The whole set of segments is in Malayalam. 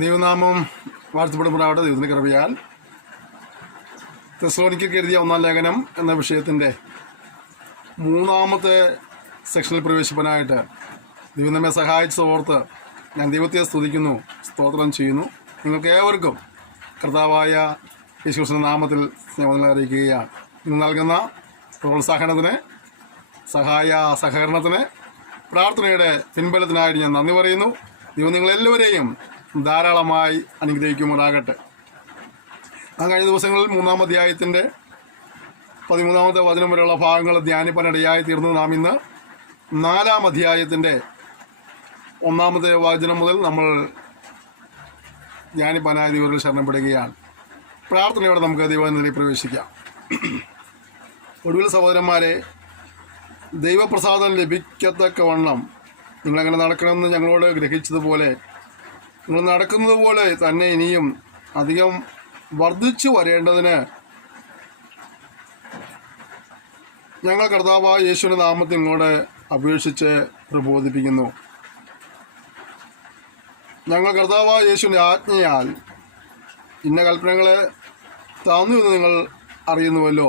ദൈവനാമം വാഴ്ത്തപ്പെടുമ്പോഴാവട്ടെ. ദൈവത്തിൻ്റെ കൃപയാൽ തെസ്സലോനിക്കർക്ക് എഴുതിയ 1-ാം ലേഖനം എന്ന വിഷയത്തിൻ്റെ 3-ാമത്തെ സെക്ഷനിൽ പ്രവേശിപ്പാനായിട്ട് ദൈവം നമ്മെ സഹായിച്ചതോർത്ത് ഞാൻ ദൈവത്തെ സ്തുതിക്കുന്നു, സ്തോത്രം ചെയ്യുന്നു. നിങ്ങൾക്ക് ഏവർക്കും കർത്താവായ യേശുക്രിസ്തുവിന്റെ നാമത്തിൽ സ്നേഹം അറിയിക്കുകയാണ്. ഇന്ന് നൽകുന്ന പ്രോത്സാഹനത്തിന്, സഹകരണത്തിന്, പ്രാർത്ഥനയുടെ പിൻബലത്തിനായിട്ട് ഞാൻ നന്ദി പറയുന്നു. ദൈവം നിങ്ങളെല്ലാവരെയും ധാരാളമായി അനുഗ്രഹിക്കുമാറാകട്ടെ. കഴിഞ്ഞ ദിവസങ്ങളിൽ 3-ാം അധ്യായത്തിൻ്റെ 13-ാമത്തെ വചനം വരെയുള്ള ഭാഗങ്ങൾ ധ്യാനിപ്പാനിടയായി തീർന്നു. നാം ഇന്ന് 4-ാം അധ്യായത്തിൻ്റെ 1-ാമത്തെ വചനം മുതൽ നമ്മൾ ധ്യാനിപ്പാനായ ദൈവത്തിൽ ശരണപ്പെടുകയാണ്. പ്രാർത്ഥനയോടെ നമുക്ക് ദൈവനിലയിൽ പ്രവേശിക്കാം. ഒടുവിൽ സഹോദരന്മാരെ, ദൈവപ്രസാദം ലഭിക്കത്തക്കവണ്ണം നിങ്ങളെങ്ങനെ നടക്കണമെന്ന് ഞങ്ങളോട് ഗ്രഹിച്ചതുപോലെ നിങ്ങൾ നടക്കുന്നത് പോലെ തന്നെ ഇനിയും അധികം വർദ്ധിച്ചു വരേണ്ടതിന് ഞങ്ങൾ കർത്താവായ യേശുവിന്റെ നാമത്തിൽ നിങ്ങളോട് അപേക്ഷിച്ച് പ്രബോധിപ്പിക്കുന്നു. ഞങ്ങൾ കർത്താവായ യേശുവിൻ്റെ ആജ്ഞയാൽ ഇന്ന കൽപ്പനകളെ തന്നു എന്ന് നിങ്ങൾ അറിയുന്നുവല്ലോ.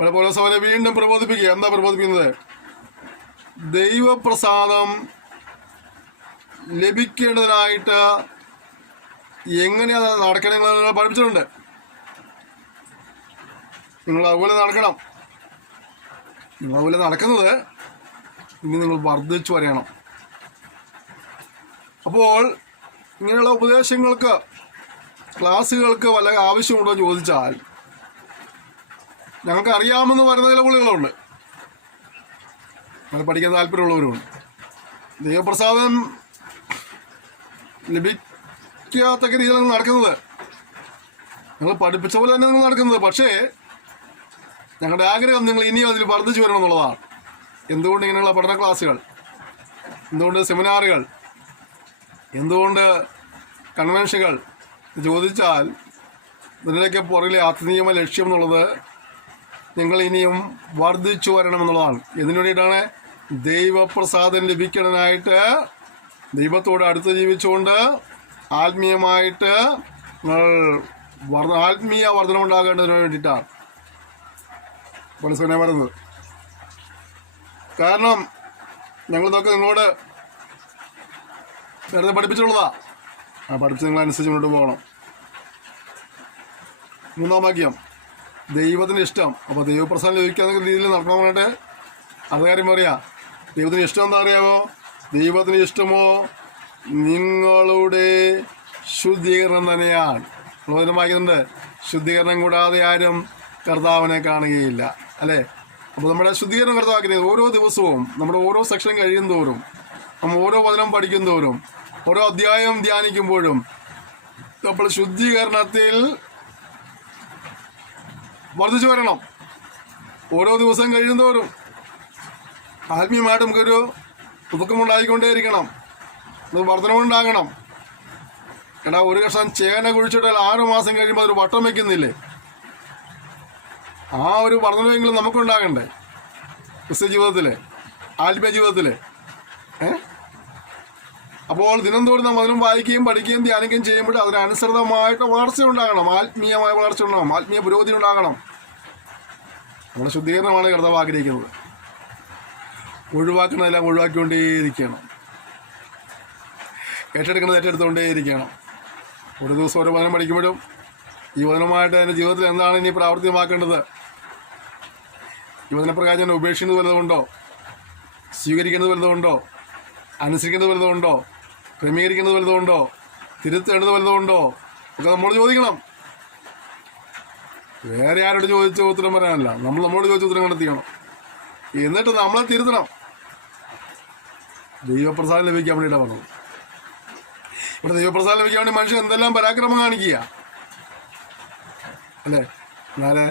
പലപോലെ സഭയെ വീണ്ടും പ്രബോധിപ്പിക്കുക. എന്താ പ്രബോധിപ്പിക്കുന്നത്? ദൈവപ്രസാദം ലഭിക്കേണ്ടതിനായിട്ട് എങ്ങനെയാണ് നടക്കണം നിങ്ങൾ പഠിപ്പിച്ചിട്ടുണ്ട്. നിങ്ങൾ അതുപോലെ നടക്കണം. നിങ്ങൾ അതുപോലെ നടക്കുന്നത് ഇനി നിങ്ങൾ വർദ്ധിച്ചു വരയണം. അപ്പോൾ ഇങ്ങനെയുള്ള ഉപദേശങ്ങൾക്ക്, ക്ലാസ്സുകൾക്ക് വല്ല ആവശ്യമുണ്ടോ എന്ന് ചോദിച്ചാൽ ഞങ്ങൾക്ക് അറിയാമെന്ന് പറയുന്ന ചില പുള്ളികളുണ്ട്, അത് പഠിക്കാൻ താല്പര്യമുള്ളവരുമുണ്ട്. ദൈവപ്രസാദം ലഭിക്കാത്തക്ക രീതിയിൽ നിങ്ങൾ നടക്കുന്നത്, നിങ്ങൾ പഠിപ്പിച്ച പോലെ തന്നെ നിങ്ങൾ നടക്കുന്നത്. പക്ഷേ ഞങ്ങളുടെ ആഗ്രഹം നിങ്ങൾ ഇനിയും അതിൽ വർദ്ധിച്ചു വരണം എന്നുള്ളതാണ്. എന്തുകൊണ്ട് ഇങ്ങനെയുള്ള പഠന ക്ലാസ്സുകൾ, എന്തുകൊണ്ട് സെമിനാറുകൾ, എന്തുകൊണ്ട് കൺവെൻഷനുകൾ ചോദിച്ചാൽ ഇതിൻ്റെയൊക്കെ പുറകിലെ ആത്മീയമായ ലക്ഷ്യം എന്നുള്ളത് നിങ്ങൾ ഇനിയും വർദ്ധിച്ചു വരണം എന്നുള്ളതാണ്. ഇതിനു വേണ്ടിയിട്ടാണ് ദൈവപ്രസാദം ലഭിക്കണനായിട്ട് ദൈവത്തോട് അടുത്ത് ജീവിച്ചുകൊണ്ട് ആത്മീയമായിട്ട് ആത്മീയ വർധനം ഉണ്ടാകേണ്ടതിന് വേണ്ടിയിട്ടാണ് മനസ്സിനെ പറയുന്നത്. കാരണം ഞങ്ങളിതൊക്കെ നിങ്ങളോട് വെറുതെ പഠിപ്പിച്ചിട്ടുള്ളതാ. ആ പഠിപ്പിച്ച് നിങ്ങളനുസരിച്ച് മുന്നോട്ട് പോകണം. 3-ാം വാക്യം, ദൈവത്തിന് ഇഷ്ടം. അപ്പോൾ ദൈവപ്രസാദം ലഭിക്കാത്ത രീതിയിൽ നടക്കണം പറഞ്ഞിട്ട് അത് കാര്യം പറയാ. ദൈവത്തിന് ഇഷ്ടം എന്താ അറിയാമോ? ദൈവത്തിന് ഇഷ്ടമോ നിങ്ങളുടെ ശുദ്ധീകരണം തന്നെയാണ്. നമ്മളതിനെ വായിക്കുന്നുണ്ട്, ശുദ്ധീകരണം കൂടാതെ ആരും കർത്താവിനെ കാണുകയില്ല, അല്ലേ? അപ്പോൾ നമ്മുടെ ശുദ്ധീകരണം കർത്താവാക്കുന്നത് ഓരോ ദിവസവും, നമ്മുടെ ഓരോ സെക്ഷൻ കഴിയും തോറും, നമ്മൾ ഓരോ വചനം പഠിക്കും തോറും, ഓരോ അധ്യായം ധ്യാനിക്കുമ്പോഴും നമ്മൾ ശുദ്ധീകരണത്തിൽ വർദ്ധിച്ചു വരണം. ഓരോ ദിവസം കഴിയുന്തോറും ആത്മീയമായിട്ട് നമുക്കൊരു പുതുക്കമുണ്ടായിക്കൊണ്ടേയിരിക്കണം, വർധനമുണ്ടാകണം. എടാ, ഒരു കഷ്ണം ചേന കുഴിച്ചിട്ടാൽ 6 മാസം കഴിയുമ്പോൾ അതൊരു വട്ടം വയ്ക്കുന്നില്ലേ? ആ ഒരു വർധനമെങ്കിലും നമുക്കുണ്ടാകണ്ടേ ക്രിസ്ത്യ ജീവിതത്തിൽ, ആത്മീയ ജീവിതത്തിൽ. അപ്പോൾ ദിനംതോറും നാം അതിനും വായിക്കുകയും പഠിക്കുകയും ധ്യാനിക്കുകയും ചെയ്യുമ്പോൾ അതിനനുസൃതമായിട്ട് വളർച്ച ഉണ്ടാകണം, ആത്മീയമായ വളർച്ച ഉണ്ടാകണം, ആത്മീയ പുരോഗതി ഉണ്ടാകണം. നമ്മുടെ ശുദ്ധീകരണമാണ് കർത്താവ് ആഗ്രഹിക്കുന്നത്. ഒഴിവാക്കുന്നതെല്ലാം ഒഴിവാക്കിക്കൊണ്ടേയിരിക്കണം, ഏറ്റെടുക്കുന്നത് ഏറ്റെടുത്തുകൊണ്ടേയിരിക്കണം. ഒരു ദിവസം ഓരോ വചനം പഠിക്കുമ്പോഴും ഈ വചനമായിട്ട് എൻ്റെ ജീവിതത്തിൽ എന്താണ് ഇനി പ്രാവർത്തികമാക്കേണ്ടത്, ഈ വചനപ്രകാരം ഞാൻ ഉപേക്ഷിക്കുന്നത് വല്ലതുകൊണ്ടോ, സ്വീകരിക്കുന്നത് വല്ലതുകൊണ്ടോ, അനുസരിക്കുന്നത് വല്ലതുകൊണ്ടോ, ക്രമീകരിക്കുന്നത് വല്ലതുകൊണ്ടോ, തിരുത്തേണ്ടത് വല്ലതുകൊണ്ടോ ഒക്കെ നമ്മളോട് ചോദിക്കണം. വേറെ ആരോട് ചോദിച്ച ഉത്തരം പറയാനല്ല, നമ്മളോട് ചോദിച്ച ഉത്തരം കണ്ടെത്തിക്കണം. എന്നിട്ട് നമ്മളെ തിരുത്തണം. ദൈവപ്രസാദം ലഭിക്കാൻ വേണ്ടിയിട്ടാണ് പറഞ്ഞത്. ഇവിടെ ദൈവപ്രസാദം ലഭിക്കാൻ വേണ്ടി മനുഷ്യൻ എന്തെല്ലാം പരാക്രമം കാണിക്കുക, അല്ലേ? എന്നാല്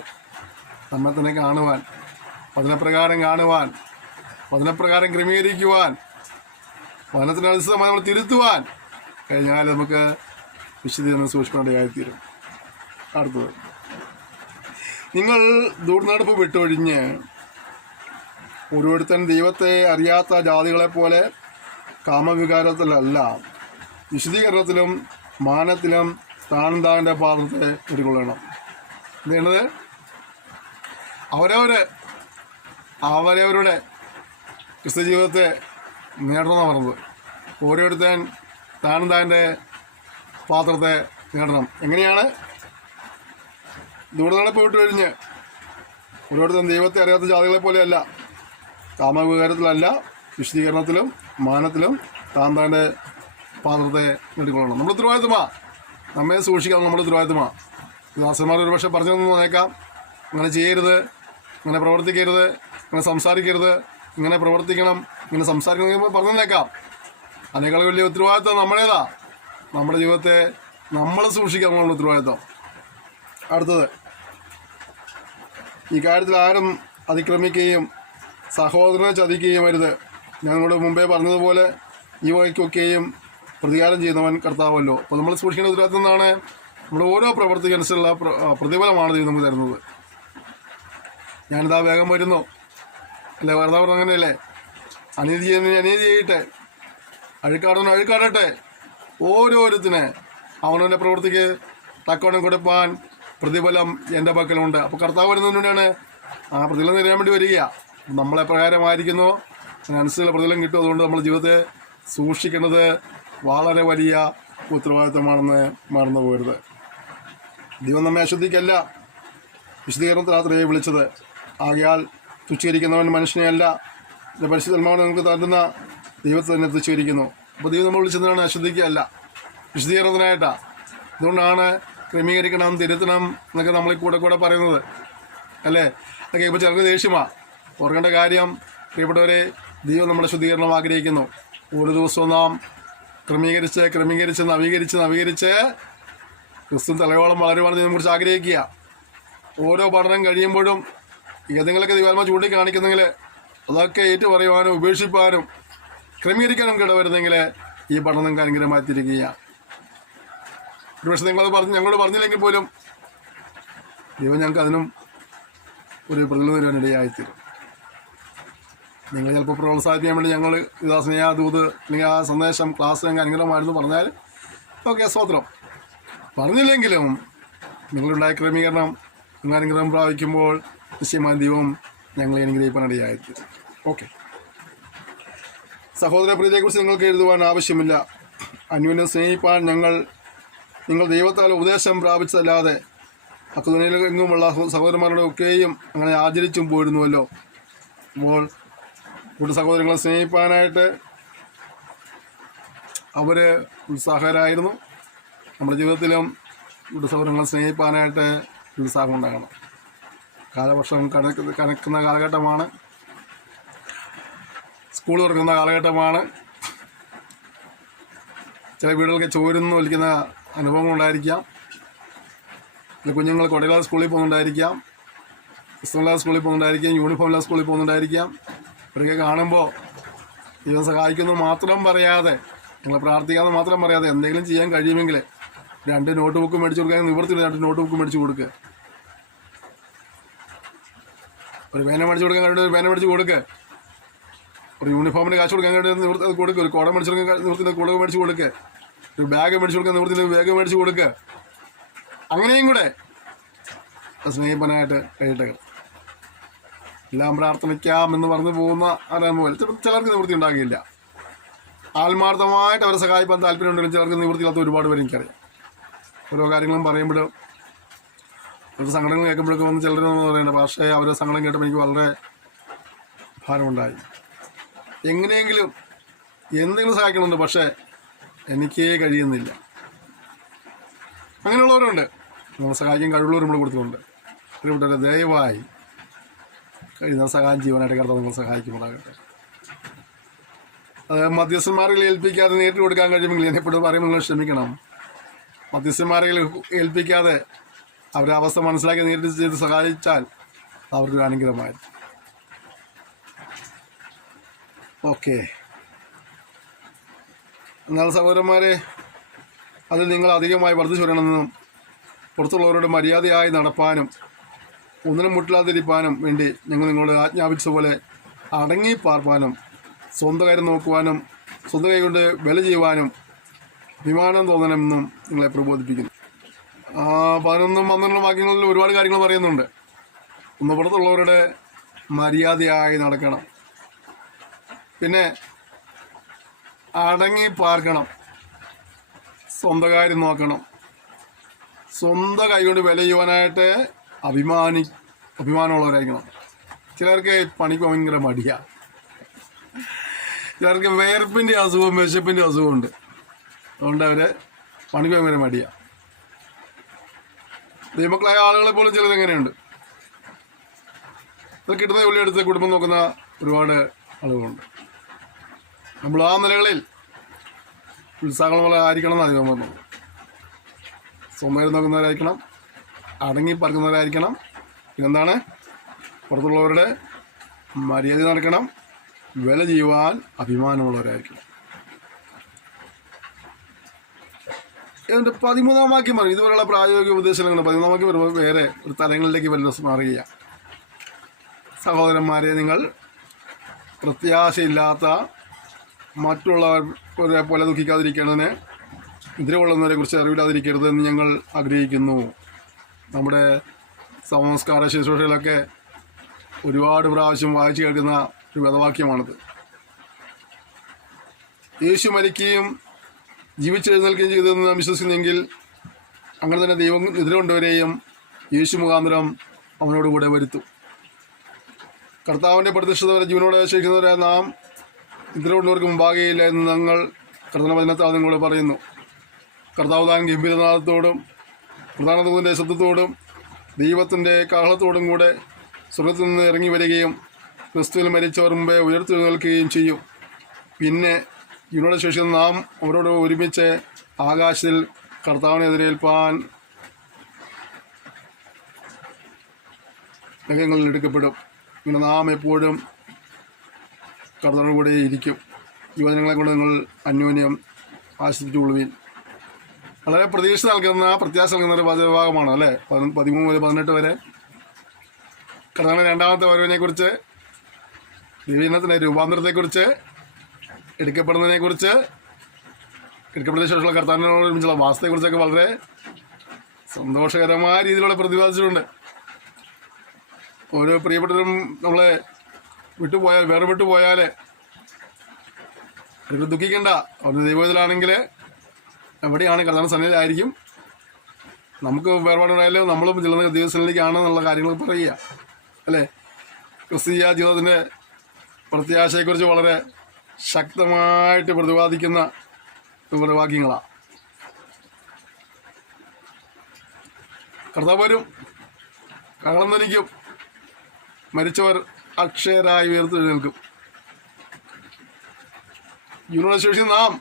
നമ്മെ തന്നെ കാണുവാൻ, വചനപ്രകാരം കാണുവാൻ, വചനപ്രകാരം ക്രമീകരിക്കുവാൻ, വചനത്തിനനുസൃതമായി നമ്മൾ തിരുത്തുവാൻ കഴിഞ്ഞാൽ നമുക്ക് വിശുദ്ധീകരണം സൂക്ഷ്മതയായിത്തീരും. അടുത്തത്, നിങ്ങൾ ദൂർനടപ്പ് വിട്ടൊഴിഞ്ഞ് ഓരോരുത്തൻ ദൈവത്തെ അറിയാത്ത ജാതികളെപ്പോലെ കാമവികാരത്തിലല്ല വിശുദ്ധീകരണത്തിലും മാനത്തിലും താനെന്താൻ്റെ പാത്രത്തെ എടുക്കൊള്ളണം. എന്ത് അവരവരുടെ ക്രിസ്തു ജീവിതത്തെ നേടണമെന്ന് പറഞ്ഞത്. ഓരോരുത്തൻ താനെന്താൻ്റെ പാത്രത്തെ നേടണം. എങ്ങനെയാണ്? ദൂരനടപ്പ് വിട്ട് കഴിഞ്ഞ് ഓരോരുത്തരും ദൈവത്തെ അറിയാത്ത ജാതികളെ പോലെയല്ല, കാമവികാരത്തിലല്ല, വിശുദ്ധീകരണത്തിലും മാനത്തിലും താൻ്റെ പാത്രത്തെ നേടിക്കൊള്ളണം. നമ്മുടെ ഉത്തരവാദിത്തമാണ്, നമ്മെ സൂക്ഷിക്കണം. നമ്മുടെ ഉത്തരവാദിത്തമാണ്. ദാസന്മാർ ഒരു പക്ഷേ പറഞ്ഞു തന്നേക്കാം, ഇങ്ങനെ ചെയ്യരുത്, ഇങ്ങനെ പ്രവർത്തിക്കരുത്, ഇങ്ങനെ സംസാരിക്കരുത്, ഇങ്ങനെ പ്രവർത്തിക്കണം, ഇങ്ങനെ സംസാരിക്കണം പറഞ്ഞു തന്നേക്കാം. അതിനേക്കാൾ വലിയ ഉത്തരവാദിത്തം നമ്മുടേതാ. നമ്മുടെ ജീവിതത്തെ നമ്മൾ സൂക്ഷിക്കണം, നമ്മുടെ ഉത്തരവാദിത്തം. അടുത്തത്, ഈ കാര്യത്തിൽ ആരും അതിക്രമിക്കുകയും സഹോദരനെ ചതിക്കുകയും അരുത്. ഞങ്ങളുടെ മുമ്പേ പറഞ്ഞതുപോലെ ഈ വഴിക്കൊക്കെയും പ്രതികാരം ചെയ്യുന്നവൻ കർത്താവല്ലോ. അപ്പോൾ നമ്മൾ സൂക്ഷിക്കേണ്ട ഉത്തരവാദിത്തം എന്താണ്? നമ്മുടെ ഓരോ പ്രവർത്തിക്കനുസരിച്ചുള്ള പ്രതിഫലമാണ് ദൈവം നമുക്ക് തരുന്നത്. ഞാനിതാ വേഗം വരുന്നു അല്ലേ? കർത്താവ് പറഞ്ഞ അങ്ങനെയല്ലേ? അനീതി ചെയ്യുന്നതിന് അനീതി ചെയ്യട്ടെ, അഴുക്കാടുന്ന അഴുക്കാടട്ടെ. ഓരോരുത്തനെ അവനവൻ്റെ പ്രവൃത്തിക്ക് തക്കവണ്ണം കൊടുപ്പാൻ പ്രതിഫലം എൻ്റെ പക്കലുണ്ട്. അപ്പോൾ കർത്താവ് വരുന്നതിന് വേണ്ടിയാണ് ആ പ്രതിഫലം തരാൻ വേണ്ടി വരിക. നമ്മളെപ്രകാരമായിരിക്കുന്നോ അതിനനുസരിച്ചുള്ള പ്രതിഫലം കിട്ടും. അതുകൊണ്ട് നമ്മൾ ജീവിതത്തെ സൂക്ഷിക്കേണ്ടത് വളരെ വലിയ ഉത്തരവാദിത്തമാണെന്ന് മറന്നു പോകരുത്. ദൈവം നമ്മെ അശുദ്ധിക്കല്ല, വിശുദ്ധീകരണത്തിൽ രാത്രിയെ വിളിച്ചത്. ആകയാൽ തുച്ഛീകരിക്കുന്നവൻ മനുഷ്യനെയല്ല, എൻ്റെ പരിശുദ്ധാത്മാവിനെ നമുക്ക് തരുന്ന ദൈവത്തെ തന്നെ തുച്ഛീകരിക്കുന്നു. അപ്പോൾ ദൈവം നമ്മൾ വിളിച്ചതിനാണ് അശുദ്ധിക്കല്ല, വിശുദ്ധീകരണത്തിനായിട്ടാണ്. അതുകൊണ്ടാണ് ക്രമീകരിക്കണം, തിരുത്തണം എന്നൊക്കെ നമ്മൾ കൂടെ പറയുന്നത് അല്ലേ? അതൊക്കെ ഇപ്പോൾ ചിലർക്ക് ദേഷ്യമാണ്. ഓർക്കേണ്ട കാര്യം പ്രിയപ്പെട്ടവരെ, ദൈവം നമ്മുടെ ശുദ്ധീകരണം ആഗ്രഹിക്കുന്നു. ഓരോ ദിവസവും നാം ക്രമീകരിച്ച് നവീകരിച്ച് ക്രിസ്തു തലയോളം വളരുവാൻ ഇതിനെക്കുറിച്ച് ആഗ്രഹിക്കുക. ഓരോ പഠനം കഴിയുമ്പോഴും ഏതെങ്കിലുമൊക്കെ ദൈവാത്മാ ചൂണ്ടിക്കാണിക്കുന്നെങ്കിൽ അതൊക്കെ ഏറ്റുപറയുവാനും ഉപേക്ഷിപ്പാനും ക്രമീകരിക്കാനും ഇടവരുന്നെങ്കിൽ ഈ പഠനം നിങ്ങൾക്ക് അനുഗ്രഹമായി തിരിക്കുക. ഒരുപക്ഷെ നിങ്ങളത് ഞങ്ങളോട് പറഞ്ഞില്ലെങ്കിൽ പോലും ദൈവം ഞങ്ങൾക്ക് അതിനും ഒരു പ്രതിഫലം തരുവാൻ ഇടയായിത്തീരും. നിങ്ങൾ ചിലപ്പോൾ പ്രോത്സാഹിപ്പിക്കാൻ വേണ്ടി ഞങ്ങൾ ഇതാ സ്നേഹദൂത് അല്ലെങ്കിൽ ആ സന്ദേശം ക്ലാസ് ഞങ്ങൾക്ക് അനുഗ്രഹമായിരുന്നു പറഞ്ഞാൽ ഓക്കെ, സ്തോത്രം. പറഞ്ഞില്ലെങ്കിലും നിങ്ങളുണ്ടായ ക്രമീകരണം നിങ്ങൾ അനുഗ്രഹം പ്രാപിക്കുമ്പോൾ നിശ്ചയമായ ദൈവം ഞങ്ങളെ അനുഗ്രഹിക്കാൻ ഇടയായിത്തീരും. ഓക്കെ, സഹോദര പ്രീതിയെക്കുറിച്ച് നിങ്ങൾക്ക് എഴുതുവാൻ ആവശ്യമില്ല. അന്യോന്യം സ്നേഹിപ്പാൻ നിങ്ങൾ ദൈവത്താൽ ഉപദേശം പ്രാപിച്ചതല്ലാതെ അക്കുദുനിയിലെങ്ങുമുള്ള സഹോദരന്മാരുടെ ഒക്കെയും അങ്ങനെ ആചരിച്ചും പോയിരുന്നുവല്ലോ. അപ്പോൾ കൂട്ടു സഹോദരങ്ങളെ സ്നേഹിപ്പാനായിട്ട് അവർ ഉത്സാഹരായിരുന്നു. നമ്മുടെ ജീവിതത്തിലും കൂട്ടു സഹോദരങ്ങളെ സ്നേഹിപ്പാനായിട്ട് ഉത്സാഹം ഉണ്ടാകണം. കാലവർഷം കണക്കുന്ന കാലഘട്ടമാണ്, സ്കൂൾ തുറക്കുന്ന കാലഘട്ടമാണ്. ചില വീടുകൾക്ക് ചോരുന്നു വലിക്കുന്ന അനുഭവങ്ങളുണ്ടായിരിക്കാം. കുഞ്ഞുങ്ങൾ കൊടയില്ലാതെ സ്കൂളിൽ പോകുന്നുണ്ടായിരിക്കാം, പുസ്തകമില്ലാതെ സ്കൂളിൽ പോകുന്നുണ്ടായിരിക്കാം, യൂണിഫോമില്ലാതെ സ്കൂളിൽ പോകുന്നുണ്ടായിരിക്കാം. ഇവരൊക്കെ കാണുമ്പോൾ ദൈവം സഹായിക്കുന്നു മാത്രം പറയാതെ, ഞങ്ങൾ പ്രാർത്ഥിക്കാതെ മാത്രം പറയാതെ എന്തെങ്കിലും ചെയ്യാൻ കഴിയുമെങ്കിൽ 2 നോട്ട് ബുക്ക് മേടിച്ചു കൊടുക്കാൻ നിവൃത്തിയില്ല, 2 നോട്ട് ബുക്ക് മേടിച്ച് കൊടുക്കുക. ഒരു പേന മേടിച്ച് കൊടുക്കാൻ കഴിയുന്ന ഒരു പേന മേടിച്ച് കൊടുക്കുക. ഒരു യൂണിഫോമിന് കാശ് കൊടുക്കാൻ കഴിയുന്ന നിവൃത്തി അത് കൊടുക്കുക. ഒരു കുട മേടിച്ച് കൊടുക്കാൻ നിവൃത്തി കുട മേടിച്ച് കൊടുക്കുക. ഒരു ബാഗ് മേടിച്ച് കൊടുക്കാൻ നിവൃത്തി ബാഗ് മേടിച്ച് കൊടുക്കുക. അങ്ങനെയും കൂടെ സ്നേഹിപ്പനായിട്ട് കഴിയട്ടെ. എല്ലാം പ്രാർത്ഥനിക്കാം എന്ന് പറഞ്ഞു പോകുന്ന ആരംഭം ചിലർക്ക് നിവൃത്തി ഉണ്ടാകില്ല. ആത്മാർത്ഥമായിട്ട് അവരെ സഹായിക്കാൻ താല്പര്യമുണ്ടെങ്കിലും ചിലർക്ക് നിവൃത്തിയില്ലാത്ത ഒരുപാട് പേര് എനിക്കറിയാം. ഓരോ കാര്യങ്ങളും പറയുമ്പോഴും അവരുടെ സങ്കടങ്ങൾ കേൾക്കുമ്പോഴൊക്കെ വന്ന് ചിലരെന്ന് പറയുന്നത്, പക്ഷേ അവരുടെ സങ്കടം കേട്ടപ്പോൾ എനിക്ക് വളരെ ഭാരമുണ്ടായി. എങ്ങനെയെങ്കിലും എന്തെങ്കിലും സഹായിക്കണമെന്നുണ്ട്, പക്ഷേ എനിക്കേ കഴിയുന്നില്ല. അങ്ങനെയുള്ളവരുണ്ട്. നമ്മൾ സഹായിക്കാൻ കഴിവുള്ളവർ നമ്മൾ കൊടുത്തിട്ടുണ്ട്. പ്രിയപ്പെട്ടവരെ, ദയവായി കഴിയുന്ന സഹായം ജീവനായിട്ട് കർത്താവ് നിങ്ങൾ സഹായിക്കുമ്പോഴാകട്ടെ. അത് മധ്യസ്ഥന്മാരെ ഏൽപ്പിക്കാതെ നേരിട്ട് കൊടുക്കാൻ കഴിയുമെങ്കിൽ എന്നെപ്പോഴും പറയുമ്പോൾ നിങ്ങൾ ക്ഷമിക്കണം. മധ്യസ്ഥന്മാരെ ഏൽപ്പിക്കാതെ അവരുടെ അവസ്ഥ മനസ്സിലാക്കി നേരിട്ട് ചെയ്ത് സഹായിച്ചാൽ അവർക്ക് അനുഗ്രഹമായിരുന്നു. ഓക്കെ, എന്നാൽ സഹോദരന്മാരെ, അതിൽ നിങ്ങൾ അധികമായി വർദ്ധിച്ചു വരണമെന്നും പുറത്തുള്ളവരോട് മര്യാദയായി നടപ്പാനും ഒന്നിനും മുട്ടില്ലാതിരിക്കാനും വേണ്ടി ഞങ്ങൾ നിങ്ങളോട് ആജ്ഞാപിച്ചതുപോലെ അടങ്ങി പാർപ്പാനും സ്വന്തം കാര്യം നോക്കുവാനും സ്വന്തം കൈ കൊണ്ട് വില ചെയ്യുവാനും അഭിമാനം തോന്നണമെന്നും നിങ്ങളെ പ്രബോധിപ്പിക്കുന്നു. 11 12 വാക്യങ്ങളിൽ ഒരുപാട് കാര്യങ്ങൾ പറയുന്നുണ്ട്. ഒന്ന്, പുറത്തുള്ളവരുടെ മര്യാദയായി നടക്കണം. പിന്നെ അടങ്ങി പാർക്കണം. സ്വന്തം കാര്യം നോക്കണം. സ്വന്തം കൈ കൊണ്ട് വില ചെയ്യുവാനായിട്ട് അഭിമാനമുള്ളവരായിരിക്കണം. ചിലർക്ക് പണിക്ക് ഭയങ്കര മടിയാണ്. ചിലർക്ക് വേർപ്പിൻ്റെ അസുഖവും വിശപ്പിൻ്റെ അസുഖമുണ്ട്. അതുകൊണ്ട് അവർ പണിക്ക് ഭയങ്കര മടിയാണ്. ദൈവമക്കളായ ആളുകളെ പോലും ചിലത് എങ്ങനെയുണ്ട്. അത് കിട്ടുന്ന ജോലി എടുത്ത് കുടുംബം നോക്കുന്ന ഒരുപാട് ആളുകളുണ്ട്. നമ്മൾ ആ നിലകളിൽ ഉത്സാഹമുള്ള ആയിരിക്കണം എന്നാണ് ദൈവം പറഞ്ഞത്. സ്വന്തം നോക്കുന്നവരായിരിക്കണം, അടങ്ങി പറക്കുന്നവരായിരിക്കണം. പിന്നെന്താണ്? പുറത്തുള്ളവരുടെ മര്യാദ നടക്കണം, വില ചെയ്യുവാൻ അഭിമാനമുള്ളവരായിരിക്കണം. എന്നിട്ട് 13 വാക്യം പറയും. ഇതുപോലെയുള്ള പ്രായോഗിക ഉപദേശങ്ങൾ 13 വാക്യം വരുമ്പോൾ വേറെ ഒരു തലങ്ങളിലേക്ക് വല്ല മാറുകയാണ്. സഹോദരന്മാരെ, നിങ്ങൾ പ്രത്യാശയില്ലാത്ത മറ്റുള്ളവരെ പോലെ ദുഃഖിക്കാതിരിക്കേണ്ടതിന് ഇതിരെ കൊള്ളുന്നവരെ കുറിച്ച് അറിവില്ലാതിരിക്കരുത് എന്ന് ഞങ്ങൾ ആഗ്രഹിക്കുന്നു. നമ്മുടെ സംസ്കാര ശുശ്രൂഷയിലൊക്കെ ഒരുപാട് പ്രാവശ്യം വായിച്ചു കേൾക്കുന്ന ഒരു വേദവാക്യമാണിത്. യേശു മരിക്കുകയും ജീവിച്ചെഴുന്നേൽക്കുകയും ചെയ്തതെന്ന് നാം വിശ്വസിക്കുന്നെങ്കിൽ അങ്ങനെ തന്നെ ദൈവം എതിരുകൊണ്ടവരെയും യേശു മുഖാന്തരം അവനോട് കൂടെ വരുത്തും. കർത്താവിൻ്റെ പ്രത്യക്ഷത വരെ ജീവനോടെ ശേഷിക്കുന്നവരെ നാം എതിരുകൊണ്ടവർക്ക് മുമ്പാകെയില്ല എന്ന് ഞങ്ങൾ കർത്തന വചനത്താൽ നിങ്ങളോട് പറയുന്നു. കർത്താവ് താൻ ഗംഭീരനാഥത്തോടും പ്രധാന ദൂതൻ്റെ ശബ്ദത്തോടും ദൈവത്തിൻ്റെ കാഹളത്തോടും കൂടെ സ്വർഗ്ഗത്തിൽ നിന്ന് ഇറങ്ങി വരികയും ക്രിസ്തുവിൽ മരിച്ചവർ മുമ്പേ ഉയർത്തെഴുന്നേൽക്കുകയും ചെയ്യും. പിന്നെ ജീവനോടെ ശേഷിക്കുന്ന നാം അവരോട് ഒരുമിച്ച് ആകാശത്തിൽ കർത്താവിനെ എതിരേൽപ്പാൻ നഗരങ്ങളിൽ എടുക്കപ്പെടും. ഇങ്ങനെ നാം എപ്പോഴും കർത്താവിനോട് കൂടെ ഇരിക്കും. യുവജനങ്ങളെ കൊണ്ട് നിങ്ങൾ അന്യോന്യം ആശ്രയിച്ചുകൊള്ളുവിൻ. വളരെ പ്രതീക്ഷ നൽകുന്ന, പ്രത്യാശ നൽകുന്ന ഒരു പദവിഭാഗമാണ് അല്ലേ. 13 മുതൽ 18 വരെ കർത്താവിൻ്റെ രണ്ടാമത്തെ വരവിനെക്കുറിച്ച്, വിഭജനത്തിൻ്റെ രൂപാന്തരത്തെക്കുറിച്ച്, എടുക്കപ്പെടുന്നതിനെക്കുറിച്ച്, എടുക്കപ്പെടുന്ന ശേഷമുള്ള കർത്താവിനോട് ഒരുമിച്ചുള്ള വാസത്തെക്കുറിച്ചൊക്കെ വളരെ സന്തോഷകരമായ രീതിയിലൂടെ പ്രതിപാദിച്ചിട്ടുണ്ട്. ഓരോ പ്രിയപ്പെട്ടവരും നമ്മളെ വിട്ടുപോയാൽ, വേറെ വിട്ടുപോയാൽ അവർക്ക് ദുഃഖിക്കേണ്ട. അവരുടെ ദൈവത്തിലാണെങ്കിൽ എവിടെയാണ് കർത്താവിൻ്റെ സന്നിധിയിലായിരിക്കും. നമുക്ക് വേർപാടുണ്ടായാലും നമ്മളും ചെല്ലുന്ന ദൈവസന്നിധിക്കാണെന്നുള്ള കാര്യങ്ങൾ പറയുക അല്ലേ. ക്രിസ്തീയ ജീവിതത്തിൻ്റെ പ്രത്യാശയെക്കുറിച്ച് വളരെ ശക്തമായിട്ട് പ്രതിപാദിക്കുന്ന വാക്യങ്ങളാണ്. കർത്താവ് വരും, കളം നനിക്കും, മരിച്ചവർ അക്ഷയരായി ഉയർത്തെഴുന്നേൽക്കും. ജീവനോടെ ശേഷി നാം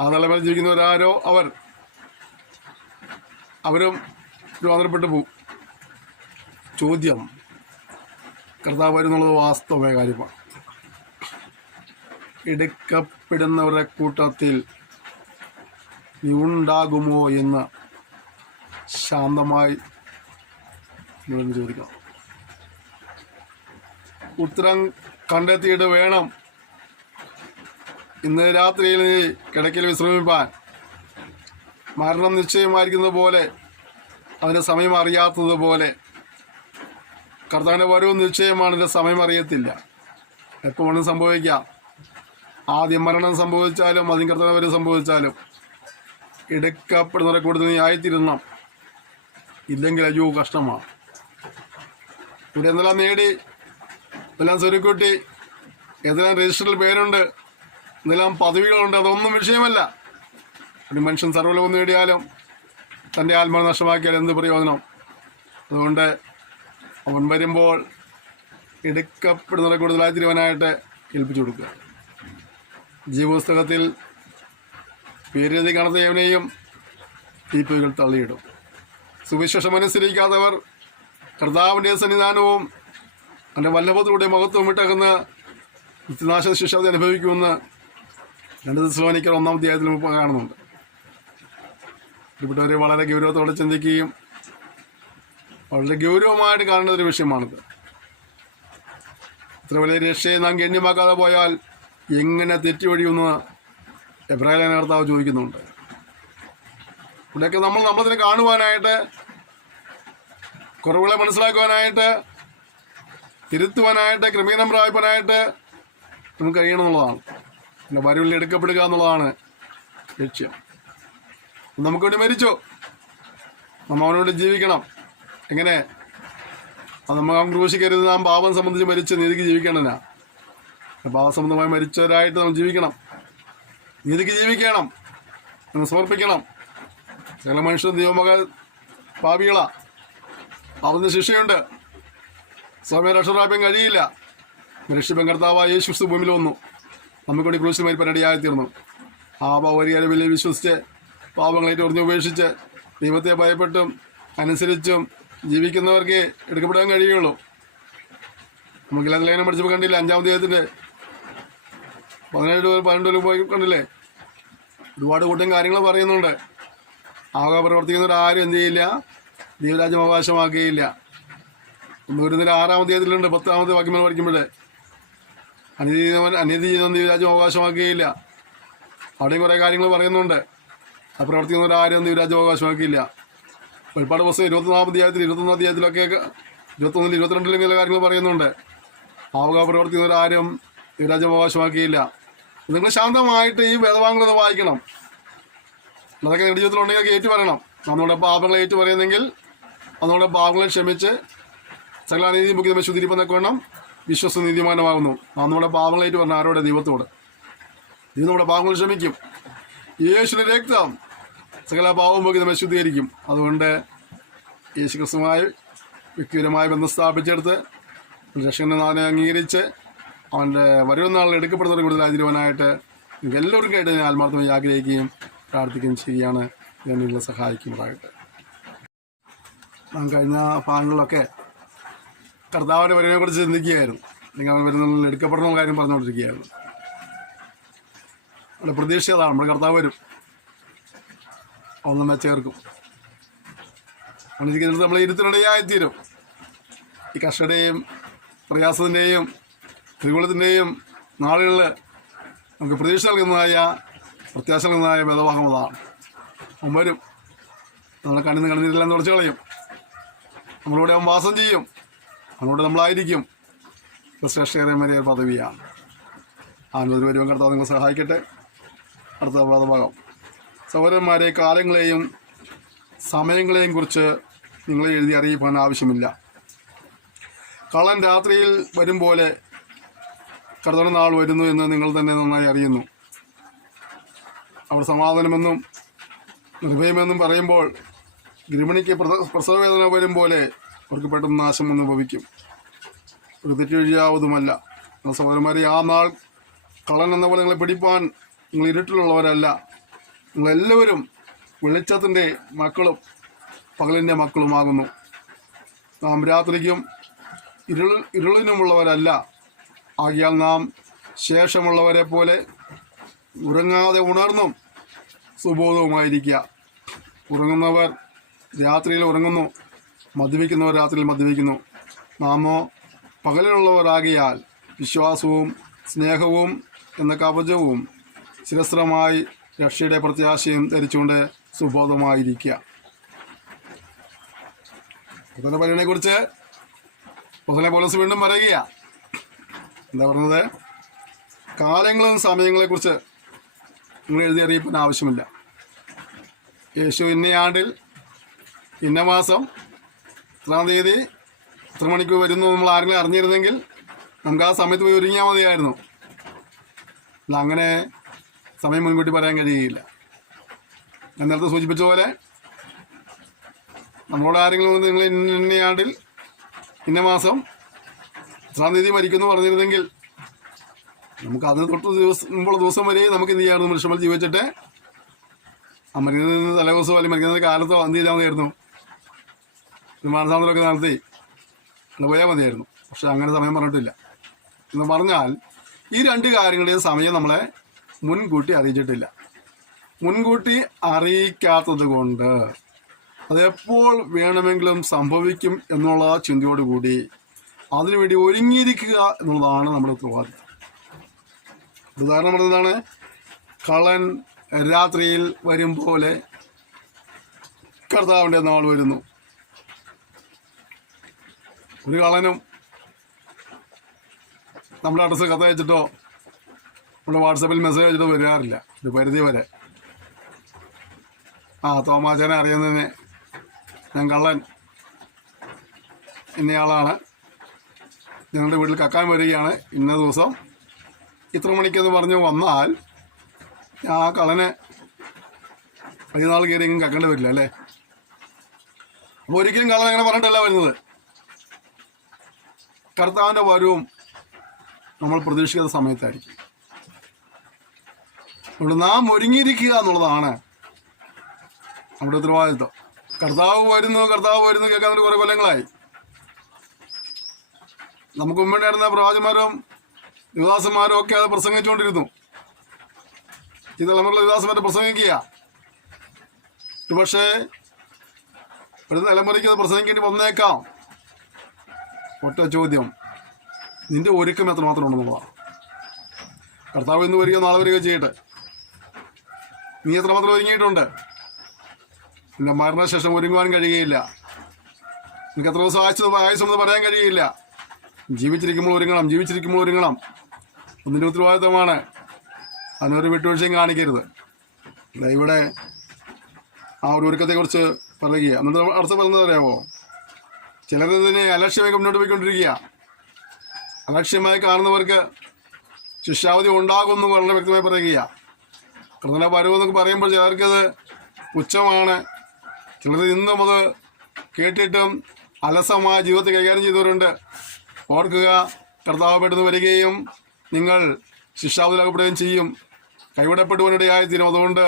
ആ തലമുറ ജീവിക്കുന്നവരാരോ അവരും രൂപാന്തരപ്പെട്ടു പോകും. ചോദ്യം, കർത്താവ് വരുന്നുള്ളത് വാസ്തവമായ കാര്യമാണ്. എടുക്കപ്പെടുന്നവരുടെ കൂട്ടത്തിൽ നീ ഉണ്ടാകുമോ എന്ന് ശാന്തമായി ചോദിക്കണം. ഉത്തരം കണ്ടെത്തിയിട്ട് വേണം ഇന്ന് രാത്രിയിൽ കിടക്കയിൽ വിശ്രമിപ്പാൻ. മരണം നിശ്ചയമായിരിക്കുന്നത് പോലെ, അതിൻ്റെ സമയം അറിയാത്തതുപോലെ കർത്താവിൻ്റെ വരവ് നിശ്ചയമാണ്, ഇതിൻ്റെ സമയം അറിയത്തില്ല. എപ്പോൾ വേണം സംഭവിക്കാം. ആദ്യം മരണം സംഭവിച്ചാലും ആദ്യം കർത്താവിൻ്റെ വരവ് സംഭവിച്ചാലും എടുക്കപ്പെടുന്നവരെ കൂടുതൽ നീ ആയിത്തീരണം. ഇല്ലെങ്കിൽ അയ്യോ കഷ്ടമാണ്. ഇവിടെ എന്തെല്ലാം നേടി, എല്ലാം സ്വരുക്കൂട്ടി, ഏതെല്ലാം രജിസ്റ്ററിൽ പേരുണ്ട്, എന്തെല്ലാം പദവികളുണ്ട്, അതൊന്നും വിഷയമല്ല. ഒരു മനുഷ്യൻ സർവ്വലോകം നേടിയാലും തൻ്റെ ആത്മാവ് നഷ്ടമാക്കിയാൽ എന്ത് പ്രയോജനം? അതുകൊണ്ട് അവൻ വരുമ്പോൾ എടുക്കപ്പെടുന്നവരെ കൂടുതലായി തീരുവാനായിട്ട് ഏൽപ്പിച്ചു കൊടുക്കുക. ജീവപുസ്തകത്തിൽ പേരെഴുതി കാണുന്ന യവനെയും തീപ്പൊയ്കൾ തള്ളിയിടും. സുവിശേഷം അനുസരിക്കാത്തവർ കർത്താവിൻ്റെ സന്നിധാനവും അവൻ്റെ വല്ലഭത്തിലൂടെ മഹത്വം വിട്ടകുന്ന നിത്യനാശ ശിക്ഷ അനുഭവിക്കുമെന്ന് 2 തെസ്സലോനിക്കർ 1-ാം അധ്യായത്തിൽ കാണുന്നുണ്ട്. പ്രിയപ്പെട്ടവരെ, വളരെ ഗൗരവത്തോടെ ചിന്തിക്കുകയും വളരെ ഗൗരവമായിട്ട് കാണേണ്ട ഒരു വിഷയമാണിത്. ഇത്ര വലിയ രക്ഷയെ നാം ഗണ്യമാക്കാതെ പോയാൽ എങ്ങനെ തെറ്റുവഴിയുമെന്ന് എബ്രായ കർത്താവ് ചോദിക്കുന്നുണ്ട്. ഇവിടെയൊക്കെ നമ്മളതിനെ കാണുവാനായിട്ട്, കുറവുകളെ മനസ്സിലാക്കുവാനായിട്ട്, തിരുത്തുവാനായിട്ട്, ക്രമീകരണം പ്രാപിപ്പാനായിട്ട് നമുക്ക് കഴിയണം എന്നുള്ളതാണ്. പിന്നെ വരവിൽ എടുക്കപ്പെടുക എന്നുള്ളതാണ് ലക്ഷ്യം. നമുക്ക് വേണ്ടി മരിച്ചു, നമ്മൾ അവനോട് ജീവിക്കണം. എങ്ങനെ? അത് നമ്മൾ ക്രൂശിക്കരുത്. നാം പാപം സംബന്ധിച്ച് മരിച്ച് നീതിക്ക് ജീവിക്കണമെന്നാ. പാപസംബന്ധമായി മരിച്ചവരായിട്ട് നാം ജീവിക്കണം, നീതിക്ക് ജീവിക്കണം, നമ്മൾ സമർപ്പിക്കണം. ചില മനുഷ്യർ ദൈവമക പാപികളാ, അവന് ശിക്ഷയുണ്ട്, സ്വയം രക്ഷപ്രാപ്യം കഴിയില്ല. രക്ഷിപ്പൻ കർത്താവായ യേശു ക്രിസ്തു ഭൂമിയിൽ വന്നു, നമുക്ക് വേണ്ടി ക്രൂശിൽ മരിപ്പാൻ ഇടയായിത്തീർന്നു. ആ പരിഹാരവിൽ വിശ്വസിച്ച് പാപങ്ങളേറ്റ് ഉറഞ്ഞു ഉപേക്ഷിച്ച് ദൈവത്തെ ഭയപ്പെട്ടും അനുസരിച്ചും ജീവിക്കുന്നവർക്ക് എടുക്കപ്പെടാൻ കഴിയുള്ളൂ. നമുക്കെല്ലാം ലേഖനം പഠിച്ചപ്പോൾ കണ്ടില്ല, 5-ാം അധ്യായത്തിൻ്റെ 17-12 പോയി കണ്ടില്ലേ? ഒരുപാട് കൂട്ടം കാര്യങ്ങൾ പറയുന്നുണ്ട്. ആകെ പ്രവർത്തിക്കുന്നവരാരും എന്ത് ചെയ്യില്ല? ദൈവരാജ്യം അവകാശമാക്കുകയില്ല. 6-ാം അധ്യായത്തിലുണ്ട്, 10-ാമത്തെ വാക്യം പഠിക്കുമ്പോഴേ അനീതി ചെയ്യുന്ന ദൈവരാജ്യം അവകാശമാക്കുകയില്ല. അവിടെയും കുറേ കാര്യങ്ങൾ പറയുന്നുണ്ട്. ആ പ്രവർത്തിക്കുന്നവരാരും ദൈവരാജ്യം അവകാശമാക്കിയില്ല. വെളിപ്പാട് പുസ്തകം 24-ാം അധ്യായത്തിൽ 21-ാം അധ്യായത്തിലൊക്കെ 21-ൽ 22-ലും കാര്യങ്ങൾ പറയുന്നുണ്ട്. ആവുക പ്രവർത്തിക്കുന്നവരാരും ദൈവരാജ്യം അവകാശമാക്കിയില്ല. നിങ്ങൾ ശാന്തമായിട്ട് ഈ വേദഭാഗങ്ങളൊന്ന് വായിക്കണം. അതൊക്കെ നിങ്ങളുടെ ജീവിതത്തിലുണ്ടെങ്കിൽ ഏറ്റു പറയണം. നമ്മുടെ പാപങ്ങളെ ഏറ്റു പറയുന്നെങ്കിൽ നമ്മുടെ പാപങ്ങളെ ക്ഷമിച്ച് സകല അനീതി മുഖ്യ നമ്മെ ശുദ്ധീകരിപ്പന്നൊക്കെ വേണം വിശ്വസ്ത നീതിമാനമാകുന്നു. നമ്മുടെ പാപങ്ങളെ ഏറ്റു പറഞ്ഞ ആരോടെ? ദൈവത്തോട്. ഇത് നമ്മുടെ പാപങ്ങൾ ക്ഷമിക്കും. യേശുവിന്റെ രക്തം സകല പാവം പോക്കി നമ്മെ ശുദ്ധീകരിക്കും. അതുകൊണ്ട് യേശു ക്രിസ്തുവുമായി വ്യക്തിപരമായ ബന്ധം സ്ഥാപിച്ചെടുത്ത് രക്ഷകന്റെ നാഥനെ അംഗീകരിച്ച് അവൻ്റെ വരും നാളിൽ എടുക്കപ്പെടുന്നവരെ കൂടുതൽ ആചരിക്കുവാനായിട്ട് നിങ്ങൾക്ക് എല്ലാവർക്കായിട്ട് ഞാൻ ആത്മാർത്ഥമായി ആഗ്രഹിക്കുകയും പ്രാർത്ഥിക്കുകയും ചെയ്യുകയാണ്. ഞാൻ നിങ്ങളെ സഹായിക്കുന്നതായിട്ട്. നാം കഴിഞ്ഞ ഭാഗങ്ങളിലൊക്കെ കർത്താവിൻ്റെ വരവിനെക്കുറിച്ച് ചിന്തിക്കുകയായിരുന്നു. നിങ്ങൾ വരുന്നതിൽ എടുക്കപ്പെടുന്ന കാര്യം പറഞ്ഞുകൊണ്ടിരിക്കുകയായിരുന്നു. നമ്മുടെ പ്രതീക്ഷ അതാണ്, നമ്മുടെ കർത്താവ് വരും, അവൻ നമ്മെ ചേർക്കും. നമ്മളിരിക്കുന്നിടത്ത് നമ്മൾ ഇരുത്തിനിടയായിത്തീരും. ഈ കഷ്ടതയും പ്രയാസത്തിൻ്റെയും ത്രികുലത്തിൻ്റെയും നാളുകളിൽ നമുക്ക് പ്രതീക്ഷ നൽകുന്നതായ പ്രത്യാശ നൽകുന്നതായ വേദഭാഗം അതാണ്. അവൻ വരും, നമ്മളെ കണ്ണീരെല്ലാം തുടച്ചു കളയും. നമ്മളോട് അവൻ വാസം ചെയ്യും, അവനോട് നമ്മളായിരിക്കും. ശ്രേഷ്ഠകരമായ പദവിയാണ്. ആനൊരു വരുവൻ കർത്താവ് നിങ്ങളെ സഹായിക്കട്ടെ. അടുത്ത വേദഭാഗം. സഹോദരന്മാരെ, കാലങ്ങളെയും സമയങ്ങളെയും കുറിച്ച് നിങ്ങളെ എഴുതി അറിയിപ്പാൻ ആവശ്യമില്ല. കള്ളൻ രാത്രിയിൽ വരും പോലെ കർത്താവിന്റെ നാൾ വരുന്നു എന്ന് നിങ്ങൾ തന്നെ നന്നായി അറിയുന്നു. അവർ സമാധാനമെന്നും നിർഭയമെന്നും പറയുമ്പോൾ ഗൃഹിണിക്ക് പ്രസവവേദന വരും പോലെ അവർക്ക് പെട്ടെന്ന് നാശം അനുഭവിക്കും. ഒരു തെറ്റൊഴിയാവതുമല്ല. സഹോദരന്മാരെ, ആ നാൾ കള്ളൻ എന്ന പോലെ നിങ്ങളെ പിടിപ്പാൻ നിങ്ങൾ ഇരുട്ടിലുള്ളവരല്ല. നിങ്ങളെല്ലാവരും വെളിച്ചത്തിൻ്റെ മക്കളും പകലിൻ്റെ മക്കളുമാകുന്നു. നാം രാത്രിക്കും ഇരുളിനുമുള്ളവരല്ല. ആകിയാൽ നാം ശേഷമുള്ളവരെ പോലെ ഉറങ്ങാതെ ഉണർന്നും സുബോധവുമായിരിക്കുക. ഉറങ്ങുന്നവർ രാത്രിയിൽ ഉറങ്ങുന്നു, മദ്യപിക്കുന്നവർ രാത്രിയിൽ മദ്യപിക്കുന്നു. നാമോ പകലിലുള്ളവരാകിയാൽ വിശ്വാസവും സ്നേഹവും എന്ന കവചവും ശിരസ്ത്രമായി രക്ഷയുടെ പ്രത്യാശയും ധരിച്ചുകൊണ്ട് സുബോധമായിരിക്കുക. അതിൻ്റെ പരിഗണനെക്കുറിച്ച് പൗലോസ് വീണ്ടും പറയുക. എന്താ പറഞ്ഞത്? കാലങ്ങളും സമയങ്ങളെക്കുറിച്ച് നിങ്ങൾ എഴുതി അറിയിപ്പാൻ ആവശ്യമില്ല. യേശു ഇന്ന ആണ്ടിൽ ഇന്ന മാസം ഇത്രാം തീയതി ഇത്ര മണിക്ക് വരുന്നു നമ്മൾ ആരെങ്കിലും അറിഞ്ഞിരുന്നെങ്കിൽ നമുക്ക് ആ സമയത്ത് പോയി ഒരുങ്ങിയാൽ മതിയായിരുന്നു. അല്ല, അങ്ങനെ സമയം മുൻകൂട്ടി പറയാൻ കഴിയുകയില്ല. ഞാൻ നേരത്തെ സൂചിപ്പിച്ച പോലെ നമ്മളോട് ആരെങ്കിലും നിങ്ങൾ ഇന്ന ആണ്ടിൽ ഇന്ന മാസം ഇത്രാം തീയതി മരിക്കുന്നു പറഞ്ഞിരുന്നെങ്കിൽ നമുക്ക് അതിന് തൊട്ട് മുമ്പുള്ള ദിവസം വരെ നമുക്ക് എന്ത് ചെയ്യാമായിരുന്നു? മനുഷ്യന്മാർ ജീവിച്ചിട്ട് ആ മരിക്കുന്നത് തലേദിവസമോ അല്ലെങ്കിൽ മരിക്കുന്നത് കാലത്തോ എന്ത് ചെയ്താൽ മതിയായിരുന്നു? മാനസാന്തരമൊക്കെ നടത്തി അങ്ങനെ പോയാൽ മതിയായിരുന്നു. പക്ഷെ അങ്ങനെ സമയം പറഞ്ഞിട്ടില്ല. എന്ന് പറഞ്ഞാൽ ഈ രണ്ട് കാര്യങ്ങളുടെയും സമയം നമ്മളെ മുൻകൂട്ടി അറിയിച്ചിട്ടില്ല. മുൻകൂട്ടി അറിയിക്കാത്തത് കൊണ്ട് അതെപ്പോൾ വേണമെങ്കിലും സംഭവിക്കും എന്നുള്ള ചിന്തയോടുകൂടി അതിനുവേണ്ടി ഒരുങ്ങിയിരിക്കുക എന്നുള്ളതാണ് നമ്മുടെ ഉത്തരവാദിത്വം. ഉദാഹരണം പറഞ്ഞതാണ്, കള്ളൻ രാത്രിയിൽ വരും പോലെ കർത്താവിൻ്റെ നാൾ വരുന്നു. ഒരു കള്ളനും നമ്മുടെ അഡ്രസ്സ് കത്തയച്ചിട്ടോ നമ്മുടെ വാട്സപ്പിൽ മെസ്സേജ് അയച്ചിട്ടോ വരാറില്ല ഒരു പരിധി വരെ. തോമാച്ചനെ അറിയുന്നതിന് ഞാൻ കള്ളൻ ഇന്നയാളാണ്, ഞങ്ങളുടെ വീട്ടിൽ കക്കാൻ വരികയാണ് ഇന്ന ദിവസം ഇത്ര മണിക്കെന്ന് പറഞ്ഞ് വന്നാൽ ആ കള്ളനെ 10 നാൾ കയറി എങ്കിലും കക്കേണ്ടി വരില്ല അല്ലേ? അപ്പോൾ ഒരിക്കലും കള്ളൻ അങ്ങനെ പറഞ്ഞിട്ടല്ല വരുന്നത്. കർത്താവിൻ്റെ വരവും നമ്മൾ പ്രതീക്ഷിക്കുന്ന സമയത്തായിരിക്കും. അതുകൊണ്ട് നാം ഒരുങ്ങിയിരിക്കുക എന്നുള്ളതാണ് നമ്മുടെ ഉത്തരവാദിത്വം. കർത്താവ് വരുന്നു കേൾക്കാൻ കുറേ കൊല്ലങ്ങളായി. നമുക്ക് മുമ്പുണ്ടായിരുന്ന പ്രവാചകന്മാരും യുവദാസന്മാരും ഒക്കെ അത് പ്രസംഗിച്ചുകൊണ്ടിരുന്നു. ഈ തലമുറയിലെ യുവദാസന്മാരെ പ്രസംഗിക്കുക. പക്ഷേ ഒരു തലമുറയ്ക്ക് അത് പ്രസംഗിക്കേണ്ടി വന്നേക്കാം. ഒറ്റ ചോദ്യം, നിന്റെ ഒരുക്കം എത്രമാത്രം ഉണ്ടെന്നുള്ളതാണ്. കർത്താവ് ഇന്ന് വരികയോ നാളെ വരികയോ ചെയ്യട്ടെ, നീ എത്രമാത്രം ഒരുങ്ങിയിട്ടുണ്ട്? നിന്റെ മരണശേഷം ഒരുങ്ങുവാൻ കഴിയുകയില്ല. നിനക്ക് എത്ര ദിവസം ആയുസെന്ന് പറയാൻ കഴിയില്ല. ജീവിച്ചിരിക്കുമ്പോൾ ഒരുങ്ങണം. ഒന്നിൻ്റെ ഉത്തരവാദിത്വമാണ്. അതിനൊരു വിട്ടുവീഴ്ചയും കാണിക്കരുത്. ഇവിടെ ആ ഒരു ഒരുക്കത്തെക്കുറിച്ച് പറയുക. എന്നിട്ട് അടുത്ത പറയുന്നത് അറിയാമോ? ചിലരിതിനെ അലക്ഷ്യമായി മുന്നോട്ട് പോയിക്കൊണ്ടിരിക്കുക. അലക്ഷ്യമായി കാണുന്നവർക്ക് ശിക്ഷാവധി ഉണ്ടാകുമെന്ന് വളരെ വ്യക്തമായി പറയുക. കർത്താവിന്റെ വരവെന്നൊക്കെ പറയുമ്പോൾ ചിലർക്കത് പുച്ഛമാണ്. ചിലർ ഇന്നും അത് കേട്ടിട്ടും അലസമായ ജീവിതത്തെ കൈകാര്യം ചെയ്തവരുണ്ട്. ഓർക്കുക, കർത്താവ് പെട്ടെന്ന് വരികയും നിങ്ങൾ ശിക്ഷാവധിയിലാക്കപ്പെടുകയും ചെയ്യും. കൈവിടപ്പെടുവാനിടയായിത്തീരും. അതുകൊണ്ട്